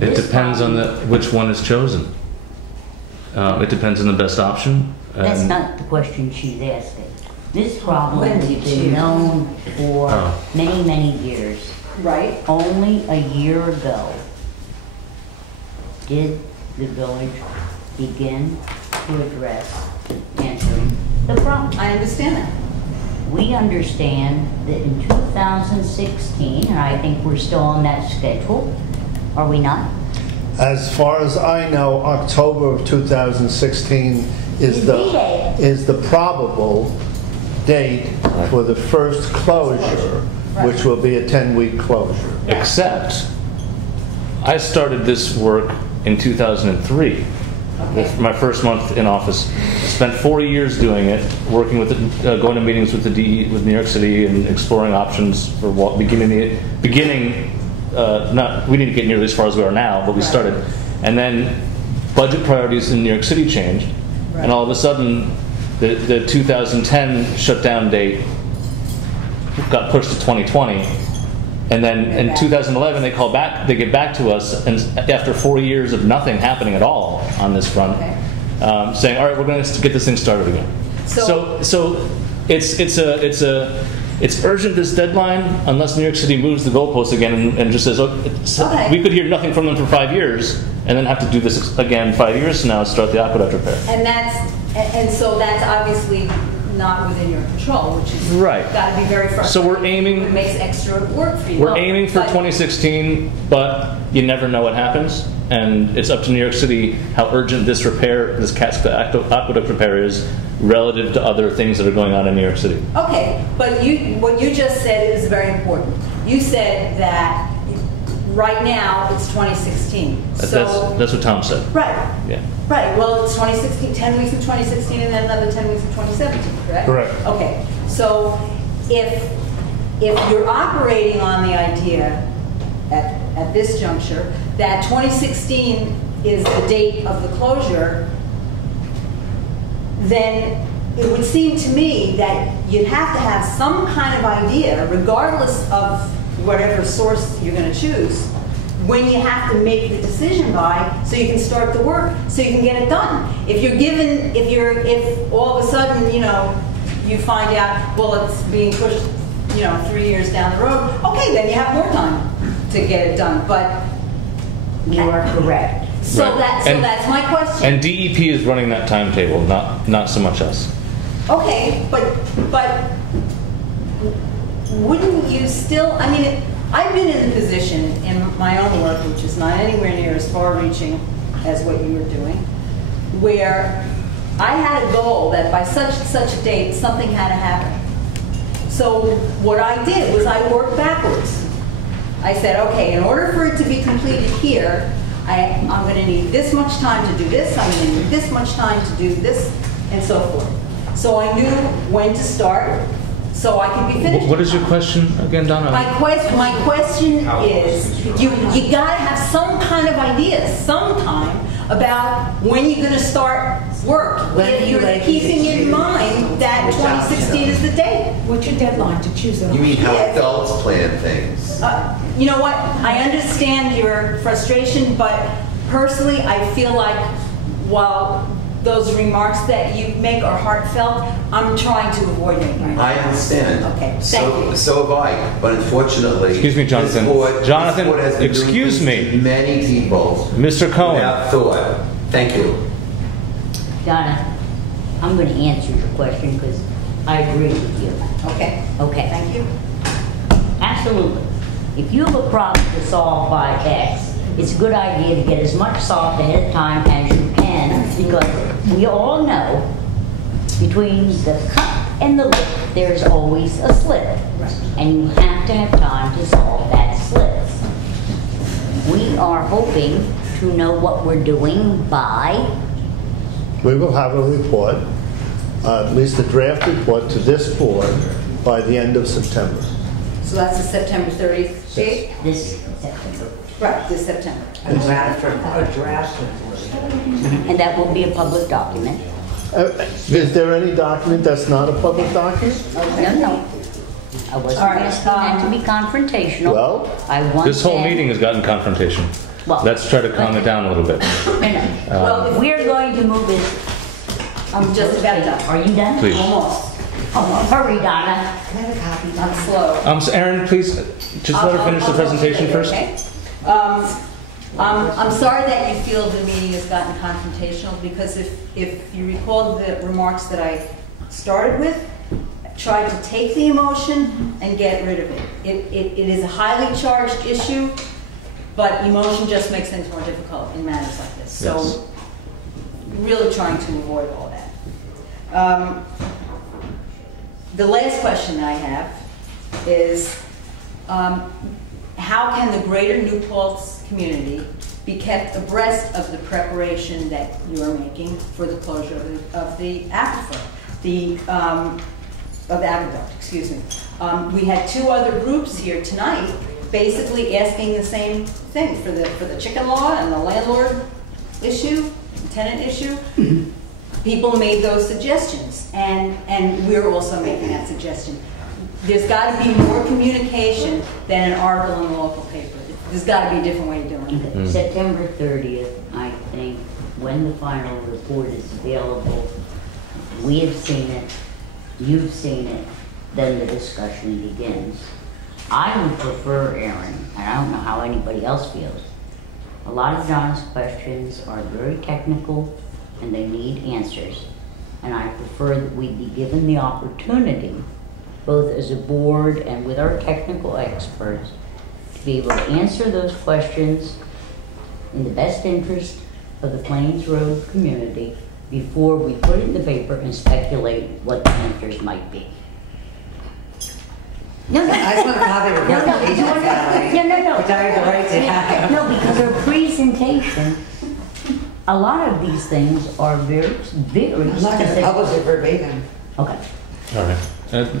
It depends on which one is chosen. It depends on the best option. That's not the question she's asking. This problem has been known for many, many years. Right. Only a year ago did the village begin to address answering the problem. I understand that. We understand that in 2016, and I think we're still on that schedule, are we not? As far as I know, October of 2016 is the probable date for the first closure, which will be a 10-week closure. Except, I started this work in 2003. My first month in office. I spent 4 years doing it, working with going to meetings with with New York City and exploring options for beginning. We didn't get nearly as far as we are now, but we started. And then budget priorities in New York City changed, and all of a sudden, the 2010 shutdown date got pushed to 2020, and then in 2011 they get back to us, and after 4 years of nothing happening at all on this front, saying, all right, we're going to get this thing started again. So it's urgent, this deadline, unless New York City moves the goalposts again and just says, okay. We could hear nothing from them for 5 years, and then have to do this again 5 years from now and start the aqueduct repair. And so that's obviously not within your control, which is got to be very frustrating. So we're aiming. It makes extra work for you. We're aiming for 2016, but you never know what happens, and it's up to New York City how urgent this repair, this aqueduct repair is, relative to other things that are going on in New York City. Okay, but what you just said is very important. You said that right now it's 2016. That's what Tom said. Right. Yeah. Right. Well, it's 2016, 10 weeks in 2016, and then another 10 weeks in 2017, correct? Correct. Okay. So if you're operating on the idea at this juncture that 2016 is the date of the closure, then it would seem to me that you'd have to have some kind of idea, regardless of whatever source you're going to choose, when you have to make the decision by, so you can start the work, so you can get it done. If all of a sudden, you find out, well, it's being pushed, 3 years down the road, okay, then you have more time to get it done. But you are correct. So that's my question. And DEP is running that timetable, not so much us. Okay, but wouldn't you still? I mean, I've been in a position in my own work, which is not anywhere near as far-reaching as what you were doing, where I had a goal that by such a date something had to happen. So what I did was I worked backwards. I said, okay, in order for it to be completed here, I'm going to need this much time to do this, I'm going to need this much time to do this, and so forth. So I knew when to start, so I could be finished. What is your question again, Donna? My question is, you got to have some kind of idea sometime about when you're going to start work. If you're keeping in mind that 2016 is the date. What's your deadline to choose them? You mean how adults plan things? You know what? I understand your frustration, but personally, I feel like while those remarks that you make are heartfelt, I'm trying to avoid them. I understand. Okay, thank you. So have I, but unfortunately, excuse me, Jonathan. Jonathan, excuse me. Many people, Mr. Cohen. Without thought. Thank you. Donna, I'm going to answer your question because I agree with you. Okay. Okay. Thank you. Absolutely. If you have a problem to solve by X, it's a good idea to get as much solved ahead of time as you can, because we all know between the cup and the lip, there's always a slit. And you have to have time to solve that slit. We are hoping to know what we're doing by... We will have a report, at least a draft report to this board by the end of September. So that's the September 30th date? This September. Right, this September. A draft report. And that will be a public document. Is there any document that's not a public document? No. I wasn't asking that to be confrontational. Well, this whole meeting has gotten confrontation. Well, let's try to calm it down a little bit. Well, we're going to move this. I'm just about done. Are you done? Please. Almost. Hurry, Donna. Can I have a copy? I'm slow. So Aaron, please, just let her finish the presentation first. Okay. I'm sorry that you feel the meeting has gotten confrontational, because if you recall the remarks that I started with, I tried to take the emotion and get rid of it. It is a highly charged issue, but emotion just makes things more difficult in matters like this. So really trying to avoid all that. The last question I have is, how can the greater New Paltz community be kept abreast of the preparation that you are making for the closure of the aquifer, of the aqueduct, excuse me. We had two other groups here tonight basically asking the same thing for the chicken law and the landlord issue, tenant issue. People made those suggestions, and we're also making that suggestion. There's got to be more communication than an article in the local paper. There's got to be a different way of doing it. September 30th, I think, when the final report is available, we have seen it, you've seen it, then the discussion begins. I would prefer, Aaron, and I don't know how anybody else feels, a lot of John's questions are very technical and they need answers. And I prefer that we be given the opportunity, both as a board and with our technical experts, to be able to answer those questions in the best interest of the Plains Road community before we put it in the paper and speculate what the answers might be. No, no. I just want to copy your presentation, Sally. No. Which I have the right to have. No, because our presentation, a lot of these things are very I'm not going to specific. publish it verbatim. Okay. All right.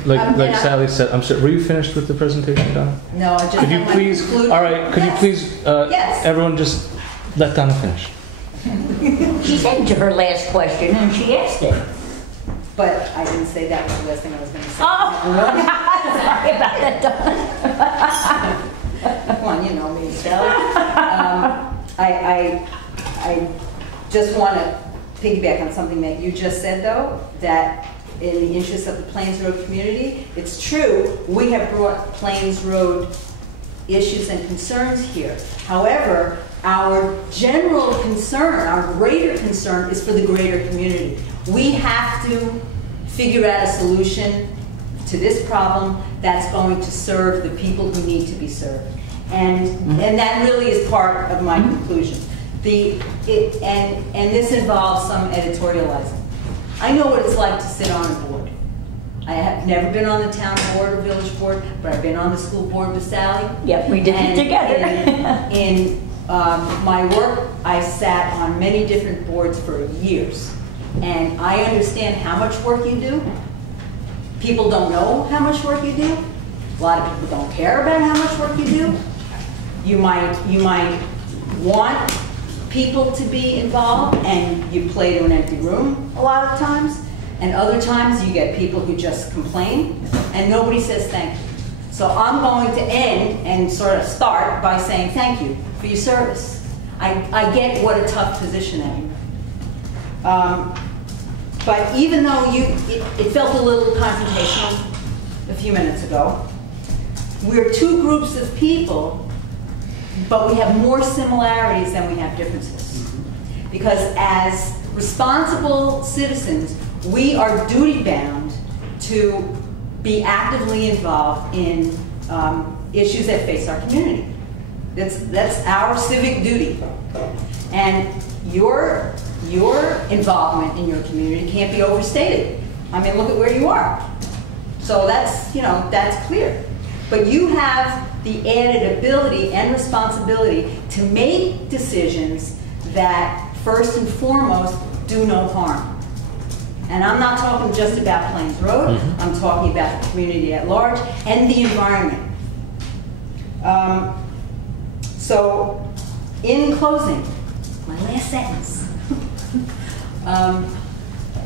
Like Sally said, I'm sorry, were you finished with the presentation, Donna? No, I just Could you have my please, conclusion. all right, could you please, Yes. everyone just let Donna finish? She said to her last question and she asked it. But I didn't say that was the last thing I was going to say. Oh, sorry about that, Donna. Come on, you know me, Sally. I just want to piggyback on something that you just said, though, that in the interest of the Plains Road community, it's true, we have brought Plains Road issues and concerns here. However, our general concern, our greater concern is for the greater community. We have to figure out a solution to this problem that's going to serve the people who need to be served. And that really is part of my conclusion. And this involves some editorializing. I know what it's like to sit on a board. I have never been on the town board or village board, but I've been on the school board with Sally. Yep, we did it together. In my work, I sat on many different boards for years. And I understand how much work you do. People don't know how much work you do. A lot of people don't care about how much work you do. You might want people to be involved, and you play to an empty room a lot of times. And other times you get people who just complain, and nobody says thank you. So I'm going to end and sort of start by saying thank you for your service. I get what a tough position that you're in. But even though it felt a little confrontational a few minutes ago, we're two groups of people, but we have more similarities than we have differences. Because as responsible citizens, we are duty-bound to be actively involved in issues that face our community. That's our civic duty. And your involvement in your community can't be overstated. I mean, look at where you are. So that's clear. But you have the added ability and responsibility to make decisions that, first and foremost, do no harm. And I'm not talking just about Plains Road. I'm talking about the community at large and the environment. So, in closing, my last sentence.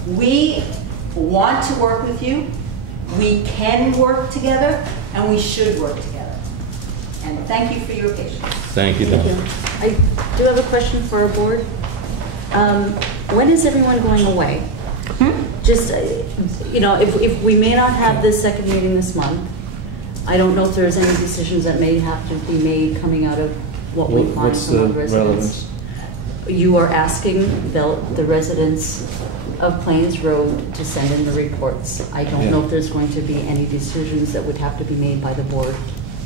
We want to work with you. We can work together, and we should work together. And thank you for your patience. Thank you, Donna. I do have a question for our board. When is everyone going away? Just, if we may not have this second meeting this month, I don't know if there's any decisions that may have to be made coming out of what we find from our residents. Relevance? You are asking the residents of Plains Road to send in the reports. I don't know if there's going to be any decisions that would have to be made by the board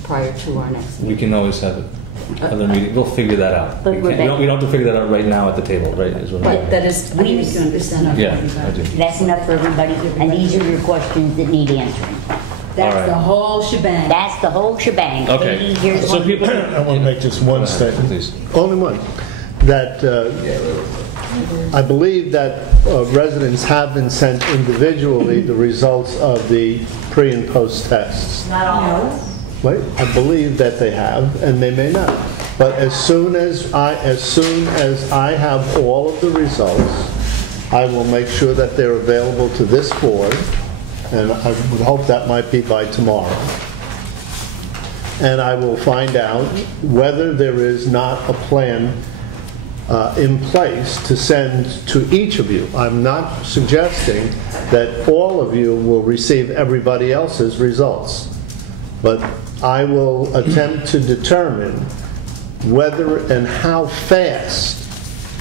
prior to our next meeting. We can always have another meeting. We'll figure that out. But We don't have to figure that out right now at the table, right? But that is, I think you understand. Yeah, I do. That's enough for everybody, and these are your questions that need answering. That's the whole shebang. That's the whole shebang. Okay. Katie, here's So one. people, I want to make just one statement, please. only one, that I believe that residents have been sent individually the results of the pre and post tests. Not all of us. Wait, I believe that they have, and they may not. But as soon as I have all of the results, I will make sure that they're available to this board, and I would hope that might be by tomorrow. And I will find out whether there is not a plan in place to send to each of you. I'm not suggesting that all of you will receive everybody else's results, but I will attempt to determine whether and how fast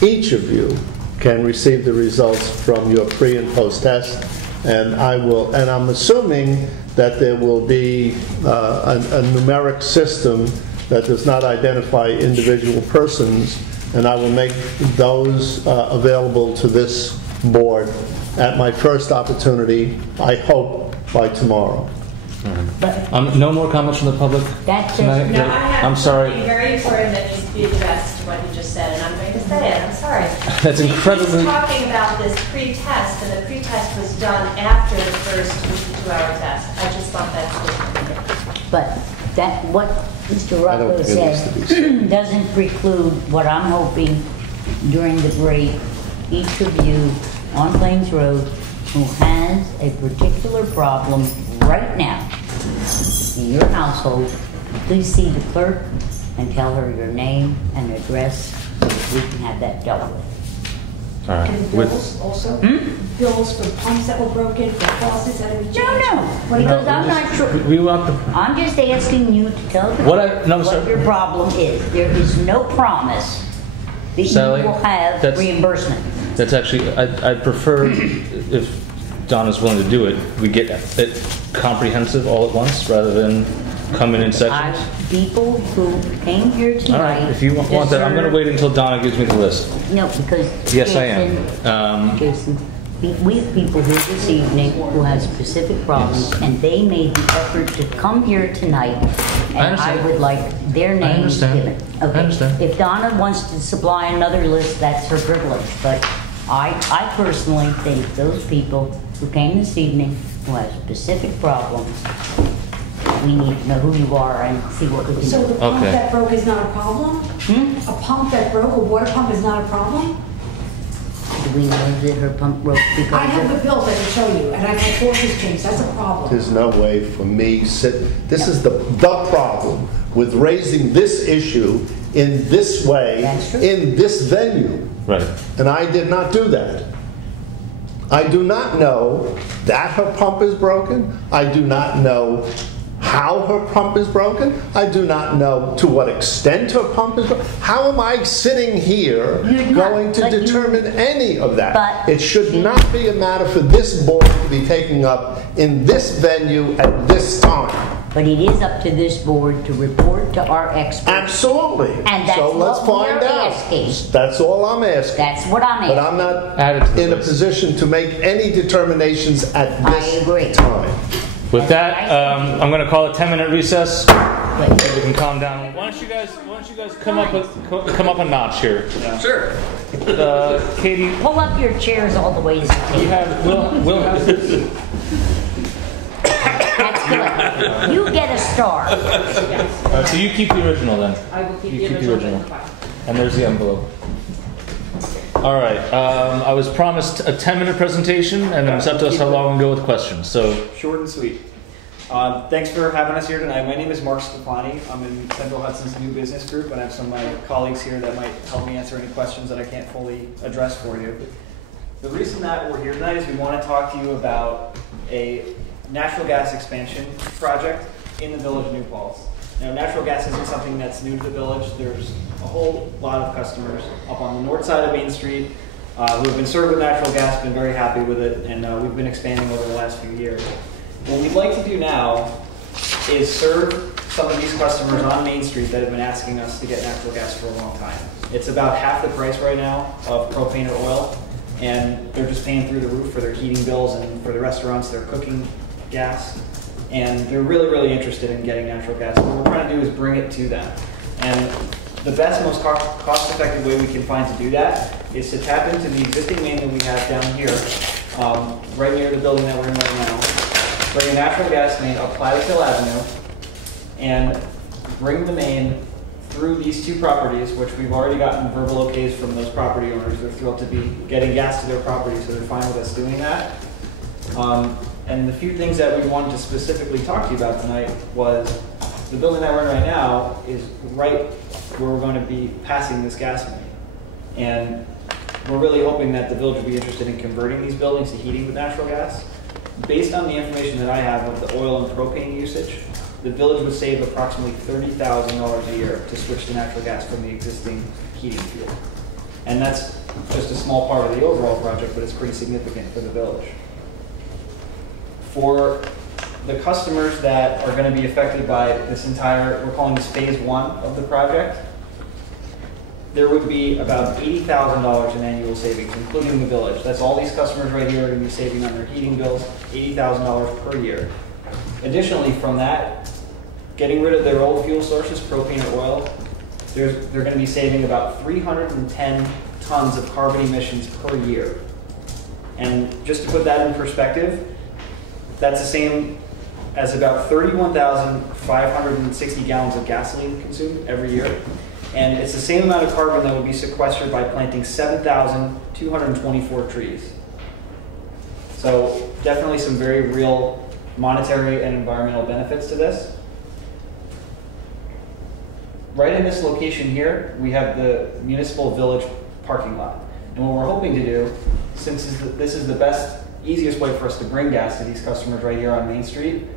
each of you can receive the results from your pre and post test, and I'm assuming that there will be a numeric system that does not identify individual persons, and I will make those available to this board at my first opportunity, I hope, by tomorrow. No more comments from the public tonight? No, I have I'm sorry. something very important that needs to be addressed to what you just said, and I'm going to say it. I'm sorry. That's incredibly... He's talking about this pre-test, and the pre-test was done after the first 52-hour test. I just thought that's what. But that, what Mr. Rocco said doesn't preclude what I'm hoping during the break, each of you on Plains Road who has a particular problem right now in your household, please see the clerk and tell her your name and address so that we can have that dealt with. All right. And bills also? Bills for pumps that were broken, for faucets that have been changed? No, because I'm not sure. We want the... I'm just asking you to tell the what your problem is. There is no promise that Sally, you will have reimbursement. That's actually, I'd prefer if Donna's willing to do it, we get it comprehensive all at once rather than come in sections. People who came here tonight. All right, if you want that, I'm going to wait until Donna gives me the list. No, because yes, I am. Jason, we have people here this evening who have specific problems, and they made the effort to come here tonight, and I would like their names given. Okay. I understand. If Donna wants to supply another list, that's her privilege, but I personally think those people who came this evening who have specific problems, we need to know who you are and see what we can do. So the pump that broke is not a problem? A pump that broke, a water pump is not a problem? Do we know that her pump broke because I have the bills I can show you, and I've had forces changed. That's a problem. There's no way for me this is the problem with raising this issue in this way, in this venue. Right. And I did not do that. I do not know that her pump is broken. I do not know how her pump is broken. I do not know to what extent her pump is broken. How am I sitting here going to determine any of that? It should not be a matter for this board to be taking up in this venue at this time. But it is up to this board to report to our experts. Absolutely. And that's so let's what find we're out. asking. That's all I'm asking. That's what I'm asking. But I'm not in a position to make any determinations at this time. With that, I'm going to call a 10-minute recess. So we can calm down. Why don't you guys come up a notch here? Yeah. Sure. Katie, pull up your chairs all the way to the table. That's good. You get a star. So you keep the original then. I will keep you the original. And there's the envelope. All right. I was promised a 10-minute presentation, and then it's up to us how long we go with questions. So short and sweet. Thanks for having us here tonight. My name is Mark Stefani. I'm in Central Hudson's new business group, and I have some of my colleagues here that might help me answer any questions that I can't fully address for you. The reason that we're here tonight is we want to talk to you about a natural gas expansion project in the village of New Paltz. Now, natural gas isn't something that's new to the village. There's a whole lot of customers up on the north side of Main Street who have been served with natural gas, been very happy with it, and we've been expanding over the last few years. What we'd like to do now is serve some of these customers on Main Street that have been asking us to get natural gas for a long time. It's about half the price right now of propane or oil, and they're just paying through the roof for their heating bills, and for the restaurants they're cooking gas, and they're really, really interested in getting natural gas. What we're trying to do is bring it to them. And the best, most cost-effective way we can find to do that is to tap into the existing main that we have down here, right near the building that we're in right now, bring a natural gas main up Platte Hill Avenue, and bring the main through these two properties, which we've already gotten verbal okays from those property owners. They're thrilled to be getting gas to their property, so they're fine with us doing that. And the few things that we wanted to specifically talk to you about tonight was the building that we're in right now is right where we're going to be passing this gas main. And we're really hoping that the village will be interested in converting these buildings to heating with natural gas. Based on the information that I have of the oil and propane usage, the village would save approximately $30,000 a year to switch to natural gas from the existing heating fuel. And that's just a small part of the overall project, but it's pretty significant for the village. For the customers that are going to be affected by this entire, we're calling this phase 1 of the project, there would be about $80,000 in annual savings, including the village. That's all these customers right here are going to be saving on their heating bills, $80,000 per year. Additionally, from that, getting rid of their old fuel sources, propane or oil, they're going to be saving about 310 tons of carbon emissions per year. And just to put that in perspective, that's the same as about 31,560 gallons of gasoline consumed every year. And it's the same amount of carbon that would be sequestered by planting 7,224 trees. So definitely some very real monetary and environmental benefits to this. Right in this location here, we have the municipal village parking lot. And what we're hoping to do, since this is the best, easiest way for us to bring gas to these customers right here on Main Street,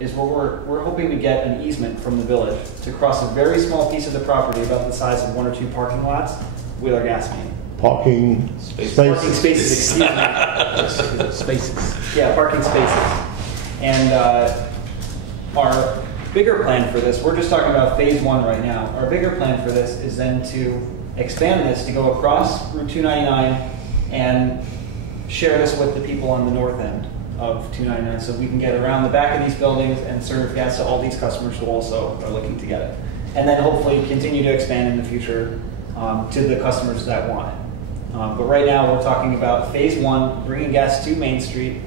is we're hoping to get an easement from the village to cross a very small piece of the property about the size of 1 or 2 parking lots with our gas main. Parking spaces. Parking spaces, excuse me. Spaces. Yeah, parking spaces. And our bigger plan for this, we're just talking about phase 1 right now. Our bigger plan for this is then to expand this to go across Route 299 and share this with the people on the north end of 299, so we can get around the back of these buildings and serve gas to all these customers who also are looking to get it. And then hopefully continue to expand in the future to the customers that want it. But right now we're talking about phase 1, bringing gas to Main Street,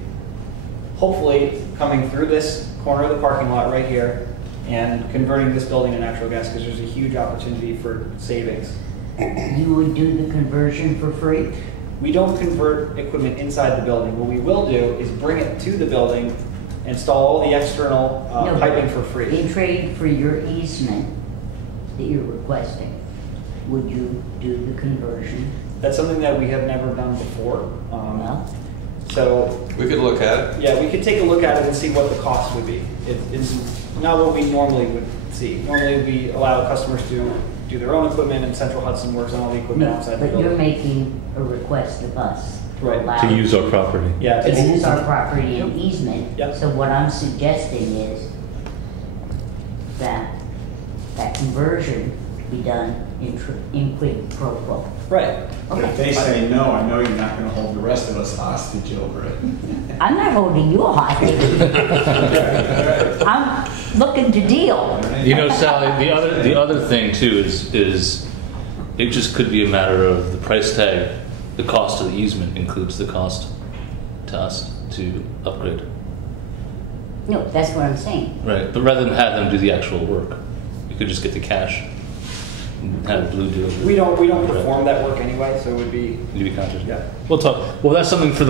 hopefully coming through this corner of the parking lot right here and converting this building to natural gas, because there's a huge opportunity for savings. You would do the conversion for free? We don't convert equipment inside the building. What we will do is bring it to the building, install all the external piping for free. In trade for your easement that you're requesting, would you do the conversion? That's something that we have never done before. So we could look at it. Yeah, we could take a look at it and see what the cost would be. It's not what we normally would see. Normally we allow customers to do their own equipment, and Central Hudson works on all the equipment outside the building. But you're making a request of us. To use our property. Yeah. To use our property in easement. Yep. So what I'm suggesting is that conversion be done in quid pro quo. Right. But if they say no, I know you're not going to hold the rest of us hostage over it. I'm not holding you hostage. I'm looking to deal. You know, Sally, the other thing too is it just could be a matter of the price tag. The cost of the easement includes the cost to us to upgrade. No, that's what I'm saying. Right, but rather than have them do the actual work, you could just get the cash and have Blue do it. We don't perform that work anyway, so it would be. You'd be contracted. Yeah. We'll talk. Well, that's something for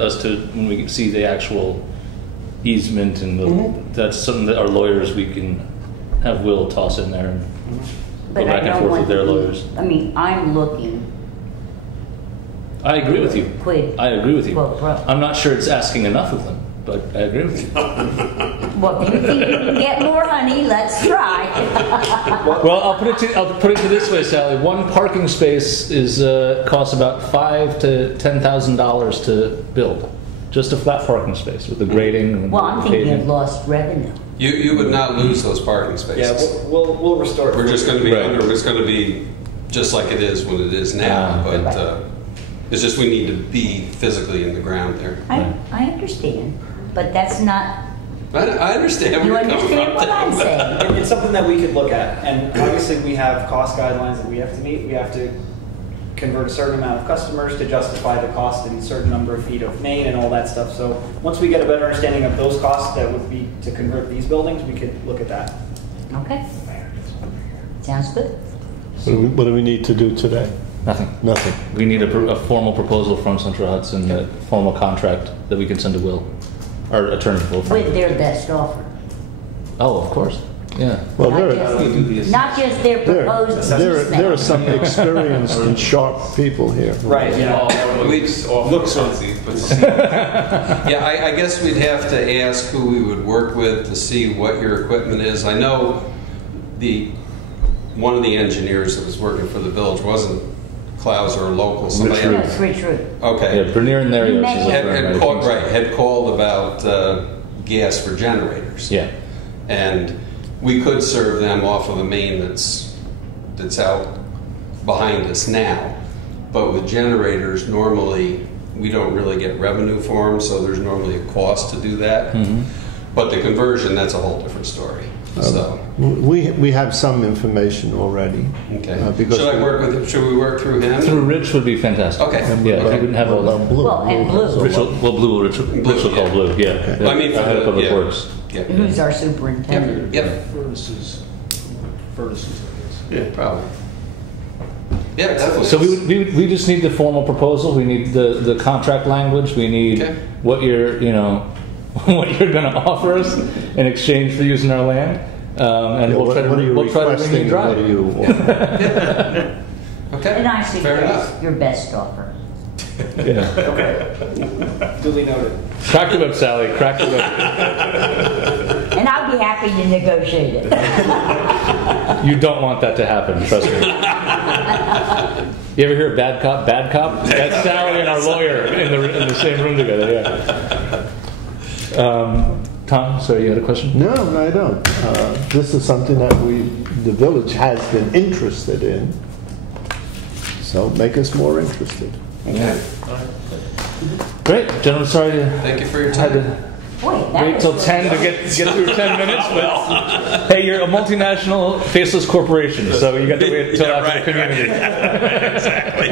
us to when we see the actual easement and that's something that our lawyers we can have Will toss in there and go back and forth with their lawyers. I mean, I'm looking. I agree with you. Quid. I agree with you. Well, I'm not sure it's asking enough of them, but I agree with you. Well, if you think you can get more, honey, let's try. Well, I'll put it to this way, Sally. One parking space costs about $5,000 to $10,000 to build, just a flat parking space with the grading. And well, I'm thinking paving. of lost revenue. You would not lose those parking spaces. Yeah, we'll restore it. We're just going to be under. It's going to be just like it is when it is now, but. It's just we need to be physically in the ground there. I understand, but that's not. I understand. You understand what I'm saying? It's something that we could look at, and obviously we have cost guidelines that we have to meet. We have to convert a certain amount of customers to justify the cost and a certain number of feet of main and all that stuff. So once we get a better understanding of those costs that would be to convert these buildings, we could look at that. Okay. Sounds good. What do we need to do today? Nothing. We need a formal proposal from Central Hudson, a formal contract that we can send to Will, our attorney Will. With their best offer. Oh, of course. Yeah. Well, Not just their proposed there easement. are some experienced and sharp people here. Right, yeah. Looks Yeah, I guess we'd have to ask who we would work with to see what your equipment is. I know one of the engineers that was working for the village wasn't Klauser or local. Somebody No, it's Rich Root. Okay. Yeah, Bernier and Nerios is had called about gas for generators. Yeah. And we could serve them off of a main that's out behind us now. But with generators, normally we don't really get revenue for them, so there's normally a cost to do that. Mm-hmm. But the conversion, that's a whole different story. So we have some information already. Okay. Because Should we work through him? Through Rich would be fantastic. Okay. Yeah, he wouldn't have all that. Blue. Well, and Blue. Rich will call Blue. Yeah. Okay. I mean, for Head of Public yeah. Works. Yeah. Who's our superintendent? Yep. Furnaces, I guess. Yeah, probably. Yeah, definitely. So we just need the formal proposal. We need the contract language. We need what you're what you're going to offer us in exchange for using our land. And we'll try to ring you dry. What do you want? Okay. And I Fair enough. suggest your best offer. Yeah. Okay. Duly noted. Crack the whip, Sally. Crack the whip. And I'll be happy to negotiate it. You don't want that to happen, trust me. You ever hear of bad cop, bad cop? That's Sally and our lawyer in the same room together, yeah. Tom, sorry, you had a question? No, I don't. This is something that the village has been interested in. So make us more interested. Yeah. Great, gentlemen. Sorry to Thank you for your time. Wait till 10 to get through 10 minutes. But hey, you're a multinational faceless corporation, so you got to wait until after the community. Exactly.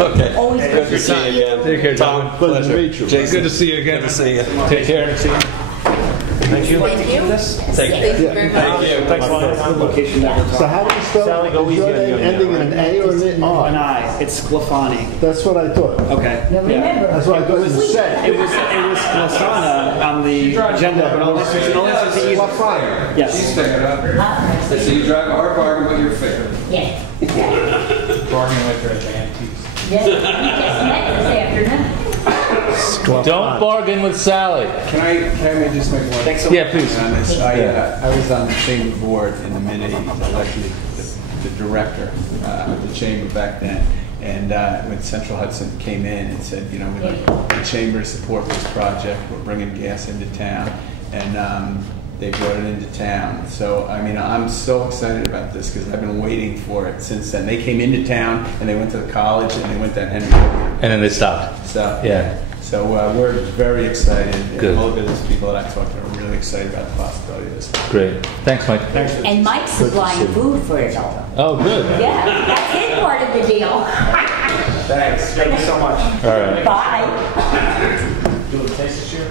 Okay. Always good to see you again. Take care, Tom. Tom. Pleasure. Jason. Good to see you again. Good to see you. Take care. Thank you. Thank you. Thank you. Thank you. Thanks a lot. Location that we're So how do you spell Sally, go is your easy on name you. ending in an A or an An R? I. It's Sclafani. That's what I thought. Okay. Now remember, That's what I thought you said. It was Sclasana on the agenda, but I'll answer to easy. Yes. So you drive a hard bargain, but you're fair. yeah. Bargaining with her at the antiques. Yes, we just met this afternoon. Don't bargain with Sally. Can I just make one? Thanks so Yeah, please. On this? I was on the chamber board in the mid-80s. I was actually the director of the chamber back then. And when Central Hudson came in and said, we'd like the chamber to support this project, we're bringing gas into town. And they brought it into town. So, I'm so excited about this because I've been waiting for it since then. They came into town and they went to the college and they went to Henry. And then they stopped. So, Yeah. So we're very excited. Good. And all of those people that I talked to are really excited about the possibility of this. Great. Thanks, Mike. Thanks. And Mike's supplying food for it all. Oh, good. Yeah, that's his part of the deal. Thanks. Thank you so much. All right. Bye. Do a taste this year?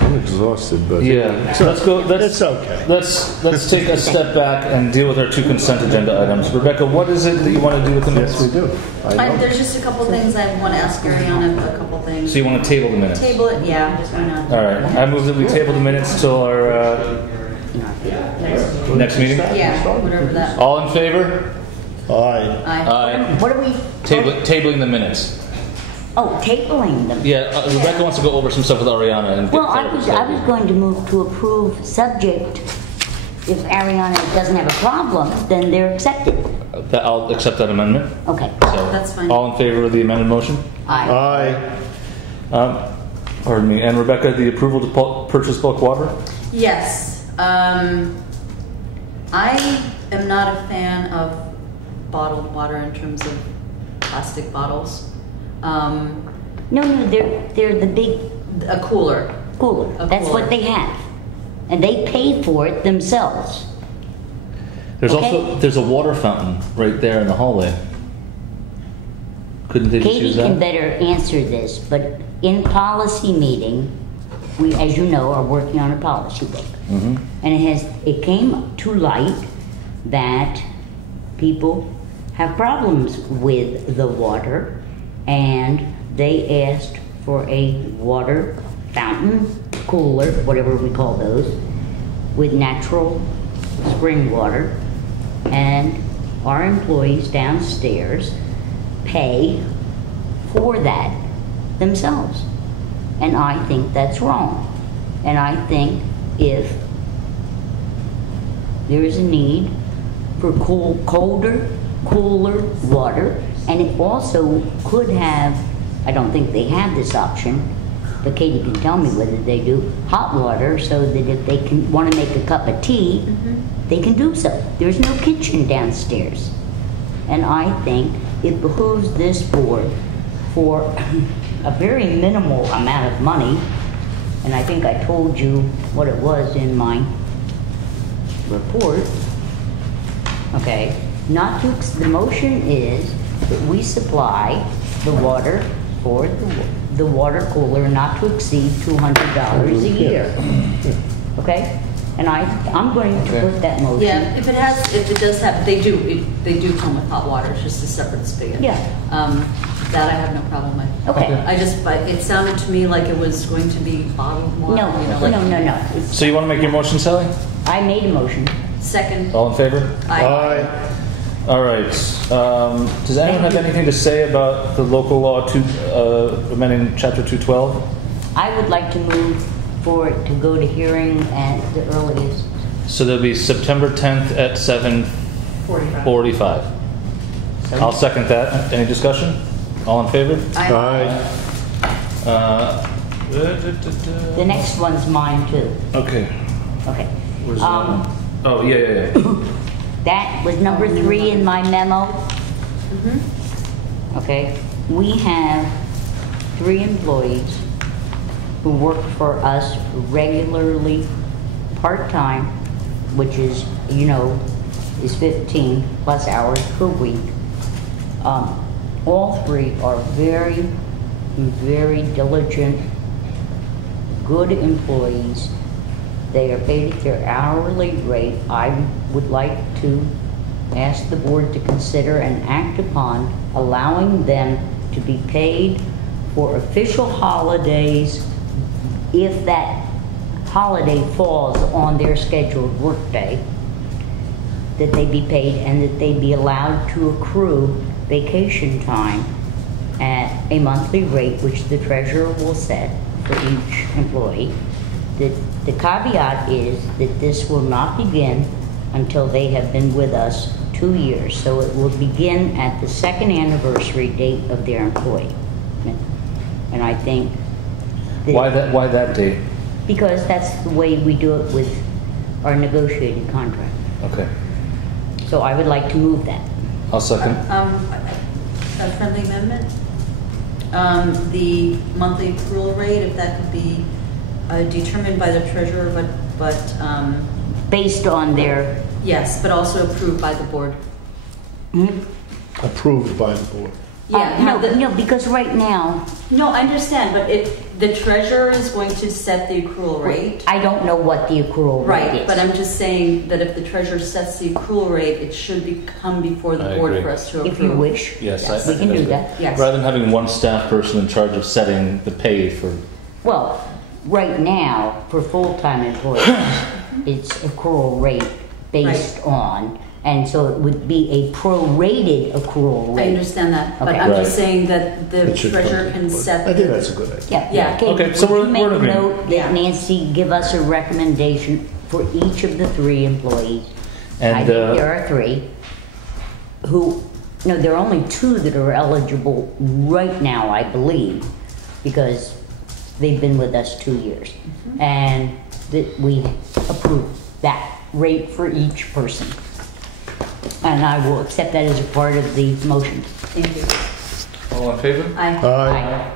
I'm exhausted, but Yeah. So let's go. it's okay. Let's take a step back and deal with our 2 consent agenda items. Rebecca, what is it that you want to do with the minutes? Yes, we do. I know. There's just a couple things I want to ask Ariana, a couple things. So you want to table the minutes? Table it, yeah, just why not? All right. I move that we table the minutes till our next meeting. Yeah, whatever that. All in favor? Aye. Aye. What are we? Tabling the minutes. Oh, tabling them. Yeah, Rebecca wants to go over some stuff with Ariana. And Well, I was going to move to approve subject. If Ariana doesn't have a problem, then they're accepted. I'll accept that amendment. Okay. So, That's fine. All in favor of the amended motion? Aye. Pardon me. And Rebecca, the approval to purchase bulk water? Yes. I am not a fan of bottled water in terms of plastic bottles. No, they're the big A cooler. cooler. A That's cooler. what they have, and they pay for it themselves. There's Okay. there's a water fountain right there in the hallway. Couldn't they just Katie use can that? better answer this, but in policy meeting, we, as you know, are working on a policy book. Mm-hmm. And it came to light that people have problems with the water, and they asked for a water fountain cooler, whatever we call those, with natural spring water, and our employees downstairs pay for that themselves. And I think that's wrong. And I think if there is a need for colder, cooler water, and it also could have, I don't think they have this option, but Katie can tell me whether they do, hot water, so that if they can want to make a cup of tea, they can do so. There's no kitchen downstairs. And I think it behooves this board for a very minimal amount of money, and I think I told you what it was in my report, okay, the motion is that we supply the water for the water cooler not to exceed $200 a year, okay? And I'm going to put that motion. Yeah, if it does have, they do come with hot water. It's just a separate spigot. Yeah. That I have no problem with. Okay. But it sounded to me like it was going to be bottled water. No, no. So you want to make your motion, Sally? I made a motion. Second. All in favor? Aye. All right. Does anyone have anything to say about the local law amending Chapter 212? I would like to move for it to go to hearing at the earliest. So there'll be September 10th at 7:45. I'll second that. Any discussion? All in favor? Aye. The next one's mine too. Okay. Okay. Where's oh, yeah. That was number 3 in my memo. Okay. We have 3 employees who work for us regularly, part-time, which is, is 15 plus hours per week. All 3 are very, very diligent, good employees. They are paid at their hourly rate. I would like to ask the board to consider and act upon allowing them to be paid for official holidays if that holiday falls on their scheduled workday, that they be paid and that they be allowed to accrue vacation time at a monthly rate, which the treasurer will set for each employee. The caveat is that this will not begin until they have been with us 2 years. So it will begin at the 2nd anniversary date of their employment. And I think Why that date? because that's the way we do it with our negotiated contract. Okay. So I would like to move that. I'll second. A friendly amendment. The monthly accrual rate, if that could be determined by the treasurer, but based on their yes, but also approved by the board. Approved by the board. Yeah, no, because right now. No, I understand, but the treasurer is going to set the accrual rate. I don't know what the accrual rate is. Right, but I'm just saying that if the treasurer sets the accrual rate, it should come before the board for us to approve. If you wish, yes, we can do that. Yes. Rather than having one staff person in charge of setting the pay for. Well, right now, for full-time employees, it's accrual rate based on, and so it would be a prorated accrual rate. I understand that, but Okay. I'm just saying that the treasurer can set. I think that's a good idea. Yeah. Okay, so Would we're you make a agreeing. note that Nancy give us a recommendation for each of the 3 employees? And, I think there are 3 there are only 2 that are eligible right now, I believe, because they've been with us 2 years. And that we approve that rate for each person. And I will accept that as a part of the motion. Thank you. All in favor? Aye.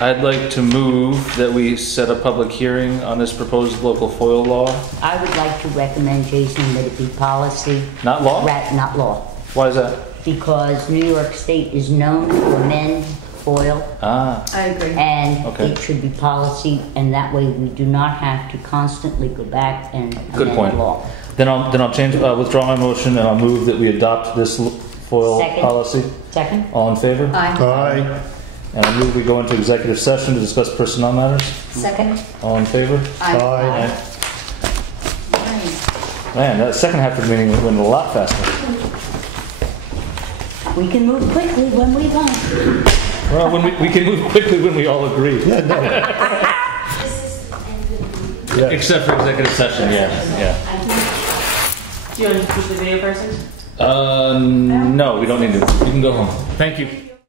I'd like to move that we set a public hearing on this proposed local FOIL law. I would like to recommend, Jason, that it be policy. Not law? Not law. Why is that? Because New York State is known to amend FOIL. Ah. I agree. And Okay. it should be policy, and that way we do not have to constantly go back and Good amend point. the law. Then I'll change, withdraw my motion, and I'll move that we adopt this FOIL Second. policy. Second? All in favor? Aye. And I move we go into executive session to discuss personnel matters. Second. All in favor? Aye. Man, that second half of the meeting went a lot faster. We can move quickly when we want. Well, when we can move quickly when we all agree. Except for executive session, yeah. Do you want to push the video person? No, we don't need to. You can go home. Thank you.